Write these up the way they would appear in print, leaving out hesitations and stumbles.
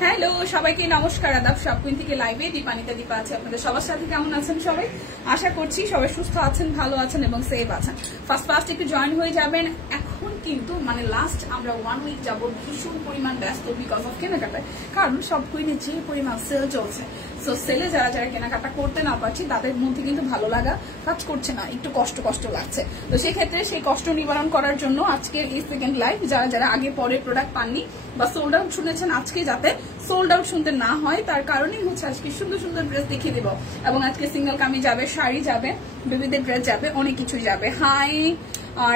Hello সবাইকে নমস্কার, আদাব। সব কুইন থেকে লাইভে দীপানিতা দীপা আছে আপনাদের সবার সাথে। কেমন আছেন সবাই? আশা করছি সবাই সুস্থ আছেন, ভালো আছেন এবং সেফ আছেন। ফার্স্ট একটু জয়েন হয়ে যাবেন। এখন কিন্তু মানে লাস্ট আমরা 1 উইক যাব ভীষণ পরিমাণ ব্যস্ত বিকজ অফ কেনাকাটায়, কারণ সব কুইনে যে পরিমাণ সেল চলছে। সো সেলে যারা যারা কেনাকাটা করতে না পারছি তাদের মধ্যে কিন্তু ভালো লাগা কাজ করছে না, একটু কষ্ট লাগছে। তো সেক্ষেত্রে সেই কষ্ট নিবারণ করার জন্য আজকে এই সেকেন্ড লাইভ, যারা যারা আগে পরে প্রোডাক্ট পাননি বা সোল্ড আউট শুনেছেন, আজকে যাতে সোল্ড আউট শুনতে না হয় তার কারণেই হচ্ছে আজকে সুন্দর সুন্দর ড্রেস দেখিয়ে দেবো। এবং আজকে সিঙ্গেল কামি যাবে, শাড়ি যাবে, বেবিদের ড্রেস যাবে, অনেক কিছু যাবে। হাই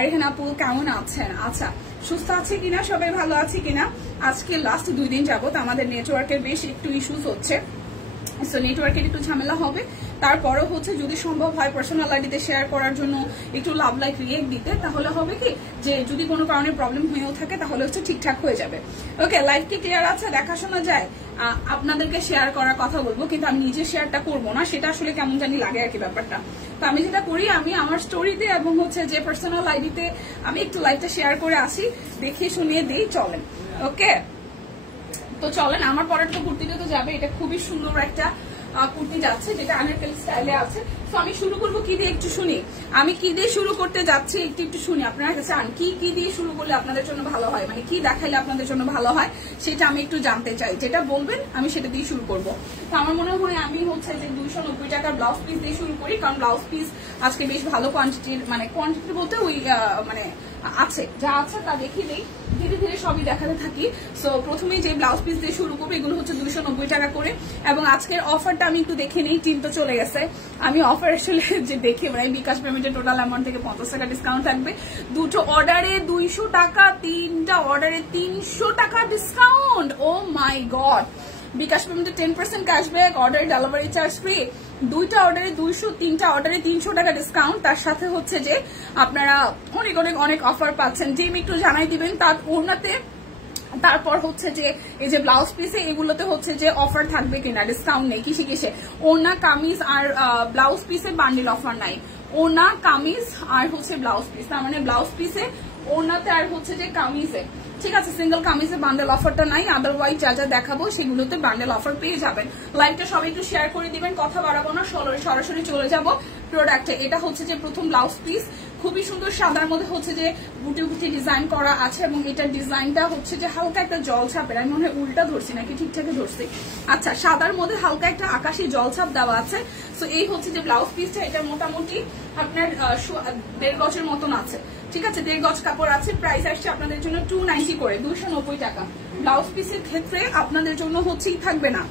রেহান আপু, কেমন আছেন? আচ্ছা, সুস্থ আছে কিনা, সবাই ভালো আছে কিনা? আজকে লাস্ট 2 দিন যাবত আমাদের নেটওয়ার্কের বেশ একটু ইস্যুস হচ্ছে। সো নেটওয়ার্কের একটু ঝামেলা হবে। তারপরও হচ্ছে যদি সম্ভব হয় পার্সোনাল আইডিতে শেয়ার করার জন্য একটু লাভ লাইক রিয়েক্ট দিতে, তাহলে হবে কি যে যদি কোনো কারণে প্রবলেম হয়েও থাকে তাহলে হচ্ছে ঠিকঠাক হয়ে যাবে। ওকে, লাইভ কি ক্লিয়ার আছে? দেখাশোনা যায়? আপনাদেরকে শেয়ার করার কথা বলবো, কিন্তু আমি নিজে শেয়ারটা করবো না, সেটা আসলে কেমন জানি লাগে আর কি ব্যাপারটা। তো আমি যেটা করি, আমি আমার স্টোরিতে এবং হচ্ছে যে পার্সোনাল আইডিতে আমি একটু লাইভটা শেয়ার করে আসি, দেখে শুনিয়ে দিই, চলেন। ওকে, তো চলেন। আমার পরের তো কুর্তিটা তো যাবে, এটা খুবই সুন্দর একটা কুর্তি যাচ্ছে যেটা আনারকলি স্টাইলে আছে। তো আমি শুরু করবো কি দিয়ে একটু শুনি। আমি কি দিয়ে শুরু করতে যাচ্ছি একটু শুনি। আপনারা চান কি দিয়ে শুরু করলে আপনাদের জন্য ভালো হয়, মানে কি দেখাইলে আপনাদের জন্য ভালো হয়, সেটা আমি একটু জানতে চাই। যেটা বলবেন আমি সেটা দিয়ে শুরু করবো। তো আমার মনে হয় আমি হচ্ছে যে 290 টাকার ব্লাউজ পিস দিয়ে শুরু করি, কারণ ব্লাউজ পিস আজকে বেশ ভালো কোয়ান্টিটির, মানে কোয়ান্টিটি বলতে ওই মানে আছে, যা আছে তা দেখিয়ে দিই, ধীরে ধীরে সবই দেখাতে থাকি। সো প্রথমে যে ব্লাউজ পিস দিয়ে শুরু করবো, এগুলো হচ্ছে 290 টাকা করে। এবং আজকের অফারটা আমি একটু দেখে নিই, টিন তো চলে গেছে। আমি অফার আসলে যে দেখে মানে বিকাশ পেমেন্টের টোটাল অ্যামাউন্ট থেকে 50 টাকা ডিসকাউন্ট থাকবে। 2টো অর্ডারে 200 টাকা, 3টা অর্ডারে 300 টাকা ডিসকাউন্ট। ও মাই গড! বিকাশ পেমেন্টে 10% cashback, order delivery charge free, 2টা অর্ডারে 200, 3টা অর্ডারে 300 টাকা ডিসকাউন্ট। তার সাথে হচ্ছে যে আপনারা অনেক অনেক অনেক অফার পাচ্ছেন। টিম একটু জানাই দিবেন তার ওনাতে। তারপর হচ্ছে যে এই যে ব্লাউজ পিসে এগুলোতে হচ্ছে যে অফার থাকবে কিনা, ডিসকাউন্ট নেই কিসে ওনা কামিজ আর ব্লাউজ পিসে বান্ডিল অফার নাই। ওনা কামিজ আর হচ্ছে ব্লাউজ পিস, তার মানে ব্লাউজ পিসে ওনাতে আর হচ্ছে যে কামিজে, ঠিক আছে। সিঙ্গেল কামিজে বান্ডেল অফারটা নাই, আদারওয়াইজ যা যা দেখাবো সেগুলোতে বান্ডেল অফার পেয়ে যাবেন। লাইভটা সবাই একটু শেয়ার করে দিবেন, কথা বাড়াবো না, সরাসরি চলে যাবো প্রোডাক্টে। এটা হচ্ছে যে প্রথম ব্লাউজ পিস, খুবই সুন্দর সাদার মধ্যে হচ্ছে যে বুটি বুটি ডিজাইন করা আছে। এবং এটার ডিজাইনটা হচ্ছে যে হালকা একটা জল ছাপের, আমি মনে হয় উল্টা ধরছি নাকি ঠিকঠাকই ধরছি। আচ্ছা, সাদার মধ্যে হালকা একটা আকাশি জল ছাপ দেওয়া আছে। সো এই হচ্ছে যে ব্লাউজ পিসটা, এটা মোটামুটি আপনার 1.5 গজের মতন আছে, ঠিক আছে। 1.5 গজ কাপড় আছে। প্রাইস আসছে আপনাদের জন্য 290 করে, 290 টাকা। ব্লাউজ পিসের ক্ষেত্রে আপনাদের জন্য হচ্ছেই থাকবে না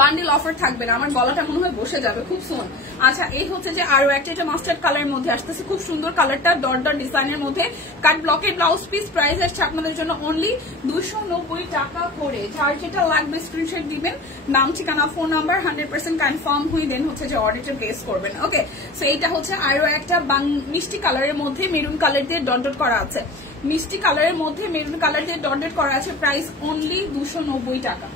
বান্ডেল অফার, থাকবে না। আমার গলাটা মনে হয় বসে যাবে খুব সুন। আচ্ছা, এই হচ্ছে যে আরো একটা, এটা মাস্টার্ড কালারের মধ্যে আসতেছে, খুব সুন্দর কালারটা, ডট ডট ডিজাইনের মধ্যে কাট ব্লকের ব্লাউজ পিস। প্রাইস আসছে আপনাদের জন্য অনলি 290 টাকা করে। যার যেটা লাগবে স্ক্রিনশট দিবেন, নাম ঠিকানা ফোন নাম্বার 100% কনফার্ম হয়ে দেন হচ্ছে যে অর্ডারটা প্লেস করবেন। ওকে, সো এইটা হচ্ছে আরো একটা মিষ্টি কালারের মধ্যে মেরুন কালার দিয়ে ডট ডট করা আছে, মিষ্টি কালারের মধ্যে মেরুন কালার দিয়ে ডট ডট করা আছে। প্রাইস অনলি 290 টাকা।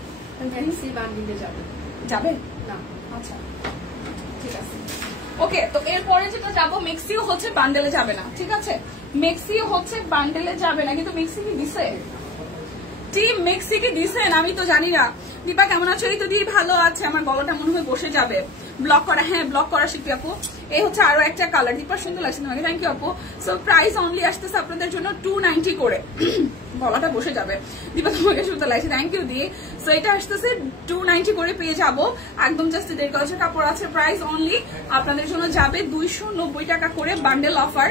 যাবে না? আচ্ছা, ঠিক আছে। ওকে, তো এরপরে যেটা যাবো, মেক্সিও হচ্ছে বান্ডেলে যাবে না, ঠিক আছে। মেক্সিও হচ্ছে বান্ডেলে যাবে না, কিন্তু মেক্সি কি দিছে? টিম মেক্সি কি দিছেন আমি তো জানি না। দীপা কেমন আছো? এই তো দিয়ে ভালো আছে। আমার গলাটা মনে হয় বসে যাবে। ব্লক করা, হ্যাঁ ব্লক করা শিখি আপু। এই হচ্ছে আরো একটা কালার, দীপা সুন্দর লাগছে তোমাকে, থ্যাংক ইউ আপু। সো প্রাইস অনলি আসতেছে আপনাদের জন্য 290 করে, গলাটা বসে যাবে, দীপা তোমাকে সুন্দর লাগছে, থ্যাংক ইউ দিয়ে। সো এটা আসতেছে 290 করে পেয়ে যাবো, একদম জাস্ট 1.5 গজের কাপড় আছে। প্রাইস অনলি আপনাদের জন্য যাবে 290 টাকা করে, বান্ডেল অফার,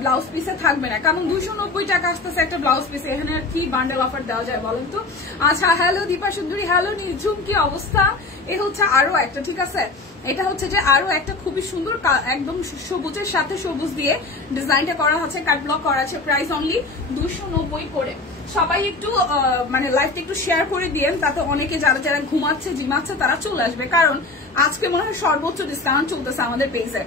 ব্লাউজ পিসে থাকবে না, কারণ 290 টাকা আসতেছে একটা ব্লাউজ পিসে, এখানে আর কি বান্ডেল অফার দেওয়া যায় বলেন তো। আচ্ছা হ্যালো দীপা সুন্দরী, হ্যালো নিঝুম, কি অবস্থা? এ হচ্ছে আরো একটা, ঠিক আছে, এটা হচ্ছে যে আরো একটা খুবই সুন্দর একদম সবুজের সাথে সবুজ দিয়ে ডিজাইনটা করা হচ্ছে, কাট ব্লক করা আছে। প্রাইস অনলি 290 করে। সবাই একটু মানে লাইভটা একটু শেয়ার করে দিয়েন, তাতে অনেকে যারা যারা ঘুমাচ্ছে জিমাচ্ছে তারা চলে আসবে, কারণ আজকে মনে হয় সর্বোচ্চ ডিসকাউন্ট চলতেছে আমাদের পেজে।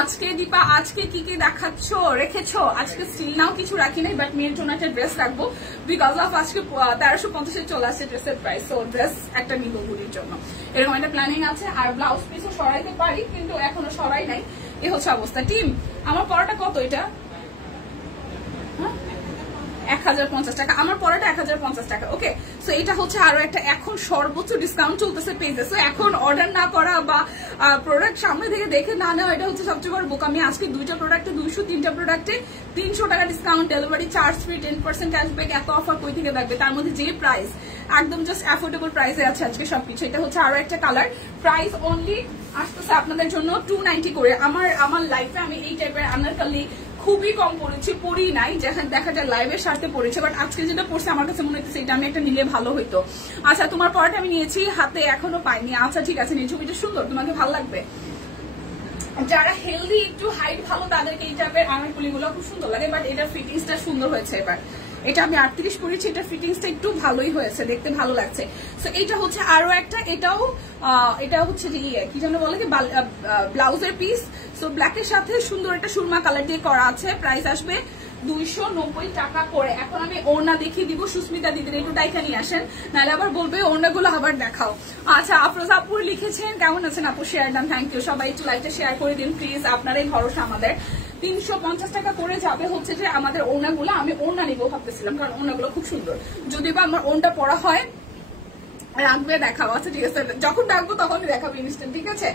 আজকে দীপা আজকে কি কি দেখাচ্ছ রেখেছো? আজকে স্টিল নাও কিছু রাখি নাই, বাট মেয়ের জন্য একটা ড্রেস রাখবো বিকজ অফ আজকে 1350 চলে আসছে ড্রেসের প্রাইস, তো ড্রেস একটা নিব বুড়ির জন্য, এরকম একটা প্ল্যানিং আছে। আর ব্লাউজ পিসও সরাইতে পারি, কিন্তু এখনো সরাই নাই, এ হচ্ছে অবস্থা। টিম আমার পড়াটা কত? এটা 1050 টাকা, আমার পড়াটা 1050 টাকা। ওকে, সো এটা হচ্ছে আরো একটা এখন সর্বোচ্চ ডিসকাউন্ট চলতেছে পেজে। সো এখন অর্ডার না করা বা প্রোডাক্ট সামনে থেকে দেখে না নেওয়া, এটা হচ্ছে সবচেয়ে বড় বোকামি। আজকে 2টা প্রোডাক্টে 200, 3টা প্রোডাক্টে 300 টাকা discount, delivery charge free, 10% cashback, এত অফার কই থেকে থাকবে? তার মধ্যে যে প্রাইস একদম জাস্ট অ্যাফোর্ডেবল প্রাইসে আছে আজকে সবকিছু। এটা হচ্ছে আরো একটা কালার, প্রাইস অনলি আসতেছে আপনাদের জন্য 290 করে। আমার লাইফে আমি এই টাইপের আনারকলি খুবই কম পড়েছি, পড়ি নাই, যেখানে দেখা যায় লাইভের সাথে পড়েছে, বাট আজকে যেটা পড়ছে আমার কাছে মনে হচ্ছে এটা আমি একটা নিলে ভালো হইতো। আচ্ছা তোমার পড়াটা আমি নিয়েছি, হাতে এখনো পাইনি। আচ্ছা ঠিক আছে, নিয়ে ছবিটা সুন্দর, তোমাকে ভালো লাগবে। যারা হেলদি একটু হাইট ভালো তাদেরকে এই টাইপের আনারকলিগুলো খুব সুন্দর লাগে, বাট এটার ফিটিংসটা সুন্দর হয়েছে এবার। এটা আমি 38 পরেছি, এটা ফিটিংসটা একটু ভালোই হয়েছে, দেখতে ভালো লাগছে। সো এটা হচ্ছে আরো একটা, এটা হচ্ছে কি যেন বলে কি ব্লাউজের পিস। সো ব্ল্যাকের সাথে সুন্দর একটা সুরমা কালার দিয়ে করা আছে। প্রাইস আসবে 290 টাকা করে। এখন আমি ওড়না দেখিয়ে দিব, সুস্মিতা দিদির একটু ডাইকা নিয়ে আসেন, নাহলে আবার বলবে ওড়নাগুলো আবার দেখাও। আচ্ছা আফরোজা আপু লিখেছেন, কেমন আছেন আপু? Share done, thank you. সবাই একটু লাইভটা শেয়ার করে দিন প্লিজ, আপনারাই ভরসা আমাদের। 350 টাকা করে যাবে হচ্ছে যে আমাদের ওড়নাগুলো। আমি ওড়না নিবো ভাবতেছিলাম, কারণ ওড়নাগুলো খুব সুন্দর। যদি বা আমার ওড়নাটা পরা হয় রাখবে, দেখাবো। আচ্ছা ঠিক আছে, যখন রাখবো তখনই দেখাবো ইনস্ট্যান্ট, ঠিক আছে।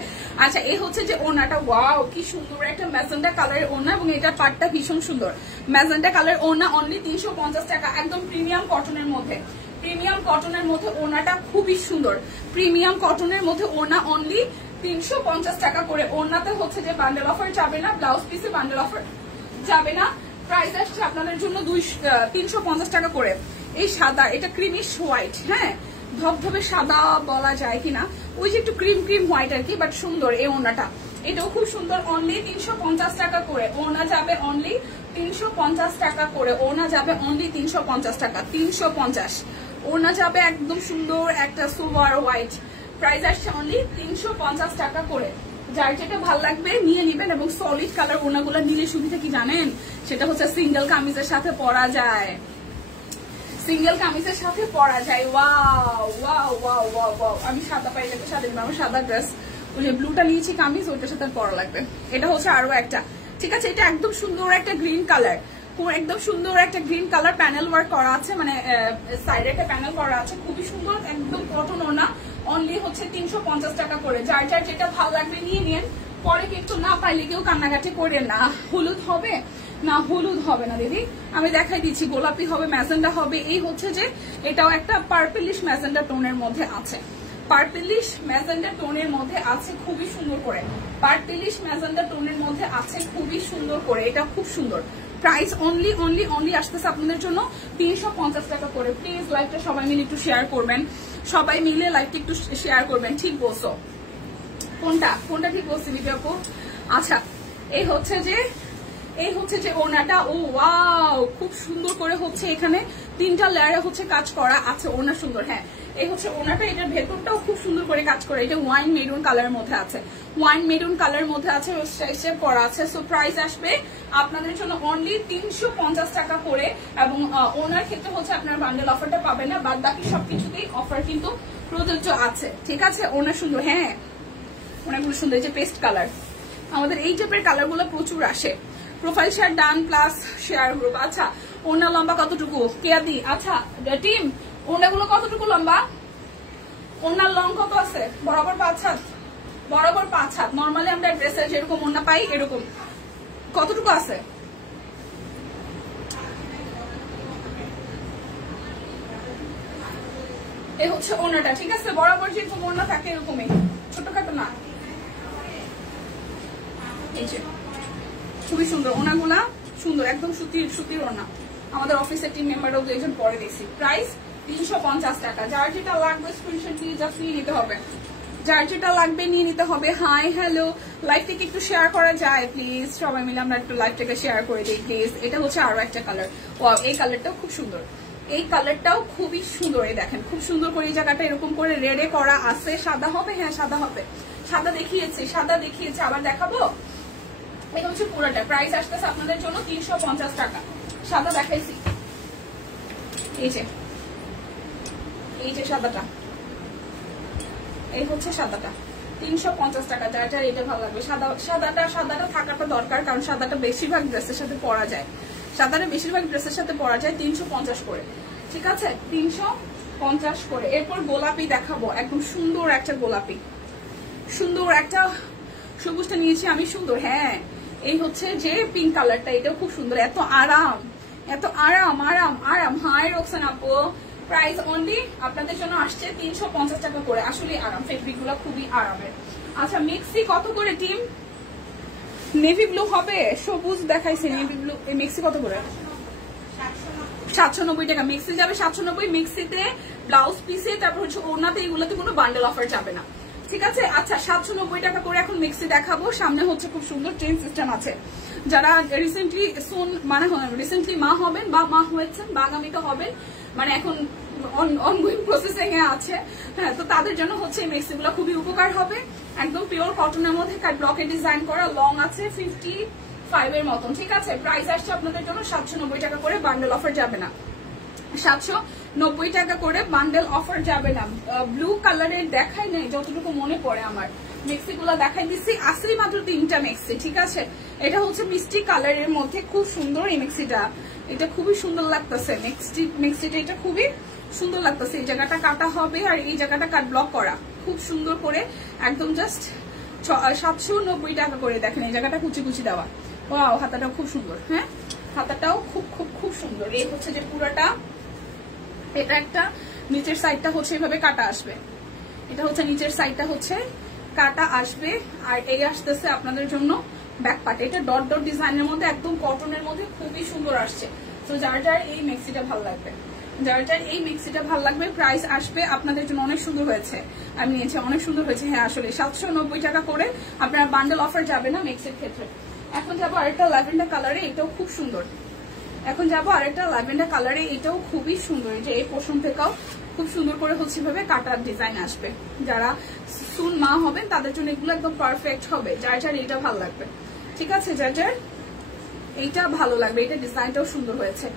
আচ্ছা এই হচ্ছে যে ওড়নাটা, ওয়াও কি সুন্দর একটা ম্যাজেন্টা কালারের ওড়না, এবং এটার পাটটা ভীষণ সুন্দর। ম্যাজেন্টা কালার ওড়না অনলি 350 টাকা, একদম প্রিমিয়াম কটনের মধ্যে। প্রিমিয়াম কটনের মধ্যে ওড়নাটা খুবই সুন্দর। প্রিমিয়াম কটনের মধ্যে ওড়না অনলি 350 টাকা করে। ওড়নাতে হচ্ছে যে বান্ডেল অফার যাবে না, ব্লাউজ পিসে বান্ডেল অফার যাবে না। প্রাইস আসছে আপনাদের জন্য 350 টাকা করে। এই সাদা, এটা ক্রিমিশ হোয়াইট, হ্যাঁ ধবধবে সাদা বলা যায় কিনা, ওই যে একটু ক্রিম ক্রিম হোয়াইট আর কি, বাট সুন্দর এই ওড়নাটা, এটাও খুব সুন্দর। অনলি 350 টাকা করে ওড়না যাবে, অনলি 350 টাকা করে ওড়না যাবে, অনলি 350 টাকা, 350 ওড়না যাবে, একদম সুন্দর একটা সিলভার হোয়াইট। প্রাইস আসছে অনলি 350 টাকা করে। যার যেটা ভালো লাগবে নিয়ে নিবেন, এবং সলিড কালার ওড়নাগুলো নিলে সুবিধা কি জানেন, সেটা হচ্ছে সিঙ্গেল কামিজের সাথে পরা যায়, সিঙ্গেল কামিজের সাথে পরা যায়। Wow wow wow wow wow, আমি সাদা পাইলে তো সাদা, আমার সাদা ড্রেস, ওই যে ব্লুটা নিয়েছি কামিজ, ওইটার সাথে পরা লাগবে। এটা হচ্ছে আরো একটা, ঠিক আছে। এটা একদম সুন্দর একটা গ্রিন কালার, একদম সুন্দর একটা গ্রিন কালার, প্যানেল ওয়ার্ক করা আছে, মানে সাইডে একটা প্যানেল করা আছে, খুবই সুন্দর, একদম কটন ওড়না। অনলি হচ্ছে 350 টাকা করে। যার যার যেটা ভালো লাগবে নিয়ে নিন, পরে কিন্তু না পাইলে কেউ কান্নাকাটি করে না। হলুদ হবে না, হলুদ হবে না দিদি, আমি দেখাই দিচ্ছি, গোলাপি হবে, ম্যাজেন্ডা হবে। এই হচ্ছে যে এটাও একটা পার্পলিশ ম্যাজেন্ডা টোনের মধ্যে আছে, পার্পলিশ ম্যাজেন্ডা টোনের মধ্যে আছে, খুবই সুন্দর করে। পার্পলিশ ম্যাজেন্ডা টোনের মধ্যে আছে, খুবই সুন্দর করে, এটা খুব সুন্দর। প্রাইস অনলি অনলি অনলি আসতেছে আপনাদের জন্য 350 টাকা করে। প্লিজ লাইভটা সবাই মিলে একটু শেয়ার করবেন, সবাই মিলে লাইভটা একটু শেয়ার করবেন। ঠিক বলছো, কোনটা কোনটা ঠিক বলছি দিদি আপু? আচ্ছা এই হচ্ছে যে ওড়নাটা, ও ওয়াও খুব সুন্দর করে হচ্ছে, এখানে 3টা লেয়ারে হচ্ছে কাজ করা আছে, ওড়না সুন্দর। হ্যাঁ এই হচ্ছে ওড়নাটা, এটার ভেতরটাও খুব সুন্দর করে কাজ করে। এটা ওয়াইন মেরুন কালারের মধ্যে আছে, ওয়াইন মেরুন কালারের মধ্যে আছে, স্টাইপ করা আছে। সো প্রাইস আসবে আপনাদের জন্য অনলি 350 টাকা করে, এবং ওনার ক্ষেত্রে হচ্ছে আপনার বান্ডেল অফারটা পাবেন না, বাদ বাকি সবকিছুতেই অফার কিন্তু প্রযোজ্য আছে, ঠিক আছে। ওনা সুন্দর, হ্যাঁ ওনাগুলো সুন্দর। এই যে পেস্ট কালার, আমাদের এই টাইপের কালার গুলো প্রচুর আসে। Profile share done plus share group. আচ্ছা ওনা লম্বা কতটুকু কেয়াদি? আচ্ছা টিম ওনাগুলো কতটুকু লম্বা? ওনার লং কত আছে? বরাবর 5 হাত, বরাবর 5 হাত। নর্মালি আমরা ড্রেসে যেরকম ওড়না পাই এরকম। কতটুকু আছে? এই হচ্ছে ওড়নাটা, ঠিক আছে? বরাবর যেরকম ওড়না থাকে এরকমই, ছোটখাটো না। এই যে খুবই সুন্দর ওড়নাগুলা, সুন্দর একদম সুতির ওড়না। আমাদের অফিসের টিম মেম্বারও 2 জন পরে দিয়েছি। প্রাইস 350 টাকা। যার যেটা লাগবে স্ক্রিনশট দিয়ে জাস্ট নিয়ে নিতে হবে। যার যেটা লাগবে নিয়ে নিতে হবে। হাই হ্যালো, লাইভটাকে একটু শেয়ার করা যায় প্লিজ? সবাই মিলে আমরা একটু লাইভটাকে শেয়ার করে দিই প্লিজ। এটা হচ্ছে আরো একটা কালার। ওয়াও, এই কালারটাও খুব সুন্দর। এই কালারটাও খুবই সুন্দর। এই দেখেন খুব সুন্দর করে এই জায়গাটা এরকম করে রেডে করা আছে। সাদা হবে? হ্যাঁ সাদা হবে। সাদা দেখিয়েছি, আবার দেখাবো। এটা হচ্ছে পুরোটা। প্রাইস আসতেছে আপনাদের জন্য 350 টাকা। সাদা দেখাইছি, এই যে সাদাটা, এই হচ্ছে সাদাটা 350 টাকা। যার যার এটা ভালো লাগবে। সাদাটা থাকাটা দরকার, কারণ সাদাটা বেশিরভাগ ড্রেসের সাথে পরা যায়। 350 করে, ঠিক আছে? 350 করে। এরপর গোলাপি দেখাবো, একদম সুন্দর একটা গোলাপি, সুন্দর একটা সবুজটা নিয়েছি আমি, সুন্দর। হ্যাঁ, এই হচ্ছে যে পিঙ্ক কালারটা, এটাও খুব সুন্দর। এত আরাম, হাই রোকসান আপু। প্রাইস অনলি আপনাদের জন্য আসছে 350 টাকা করে। আসলে আরাম, ফেব্রিক গুলো খুবই আরামের। আচ্ছা, মিক্সি কত করে টিম? নেভি ব্লু হবে, সবুজ দেখাইছে, নেভি ব্লু। এই মিক্সি কত করে? 790 টাকা। মিক্সি যাবে 790। মিক্সিতে ব্লাউজ পিসে, তারপর হচ্ছে ওড়নাতে, এগুলোতে কোনো বান্ডেল অফার যাবে না, ঠিক আছে? আচ্ছা, 790 টাকা করে এখন মিক্সি দেখাবো। সামনে হচ্ছে খুব সুন্দর চেইন সিস্টেম আছে। যারা রিসেন্টলি মা হবেন বা মা হয়েছেন বা আগামীতে হবেন, মানে এখন অনগোয়িং প্রসেসিং এ আছে, হ্যাঁ, তো তাদের জন্য হচ্ছে এই মিক্সিগুলো খুবই উপকার হবে। একদম পিওর কটনের মধ্যে কাট ব্লকে ডিজাইন করা, লং আছে 55 এর মতন, ঠিক আছে? প্রাইস আসছে আপনাদের জন্য 790 টাকা করে। বান্ডেল অফার যাবে না। 790 টাকা করে বান্ডেল অফার যাবে না। ব্লু কালারের দেখাই নাই, যতটুকু মনে পড়ে আমার মিক্সি গুলা দেখাই দিচ্ছি। আসলে মাত্র 3টা মিক্সি, ঠিক আছে? এটা হচ্ছে মিষ্টি কালারের মধ্যে, খুব সুন্দর এই মিক্সিটা। এটা খুবই সুন্দর লাগতেছে মিক্সিটা, এটা খুবই সুন্দর লাগতেছে। এই জায়গাটা কাটা হবে আর এই জায়গাটা কাট ব্লক করা, খুব সুন্দর করে একদম জাস্ট 790 টাকা করে। দেখেন এই জায়গাটা কুচি দেওয়া। ওয়াও, হাতাটাও খুব সুন্দর। হ্যাঁ, হাতাটাও খুব সুন্দর। এই হচ্ছে যে পুরোটা, এটা একটা নিচের সাইডটা হচ্ছে এভাবে কাটা আসবে। এটা হচ্ছে নিচের সাইডটা হচ্ছে কাটা আসবে। আর এই আসতেছে আপনাদের জন্য ব্যাক পার্ট। এটা ডট ডিজাইনের মধ্যে, একদম কটনের মধ্যে খুবই সুন্দর আসছে। তো যার যার এই মিক্সিটা ভালো লাগবে, প্রাইস আসবে আপনাদের জন্য অনেক সুন্দর হয়েছে। আমি নিয়েছি, অনেক সুন্দর হয়েছে। হ্যাঁ, আসলে 790 টাকা করে। আপনারা বান্ডেল অফার যাবে না মিক্সির ক্ষেত্রে। এখন যাবো আরেকটা ল্যাভেন্ডার কালারে, এটাও খুব সুন্দর। এটাও খুবই সুন্দর। যে এই পোর্শন থেকেও খুব সুন্দর করে হচ্ছে ভাবে কাটার ডিজাইন আসবে। যারা সুন মা হবেন তাদের জন্য এগুলো একদম পারফেক্ট হবে। যার যার এইটা ভালো লাগবে, ঠিক আছে? যার যার এইটা ভালো লাগবে। এটা ডিজাইনটাও সুন্দর হয়েছে।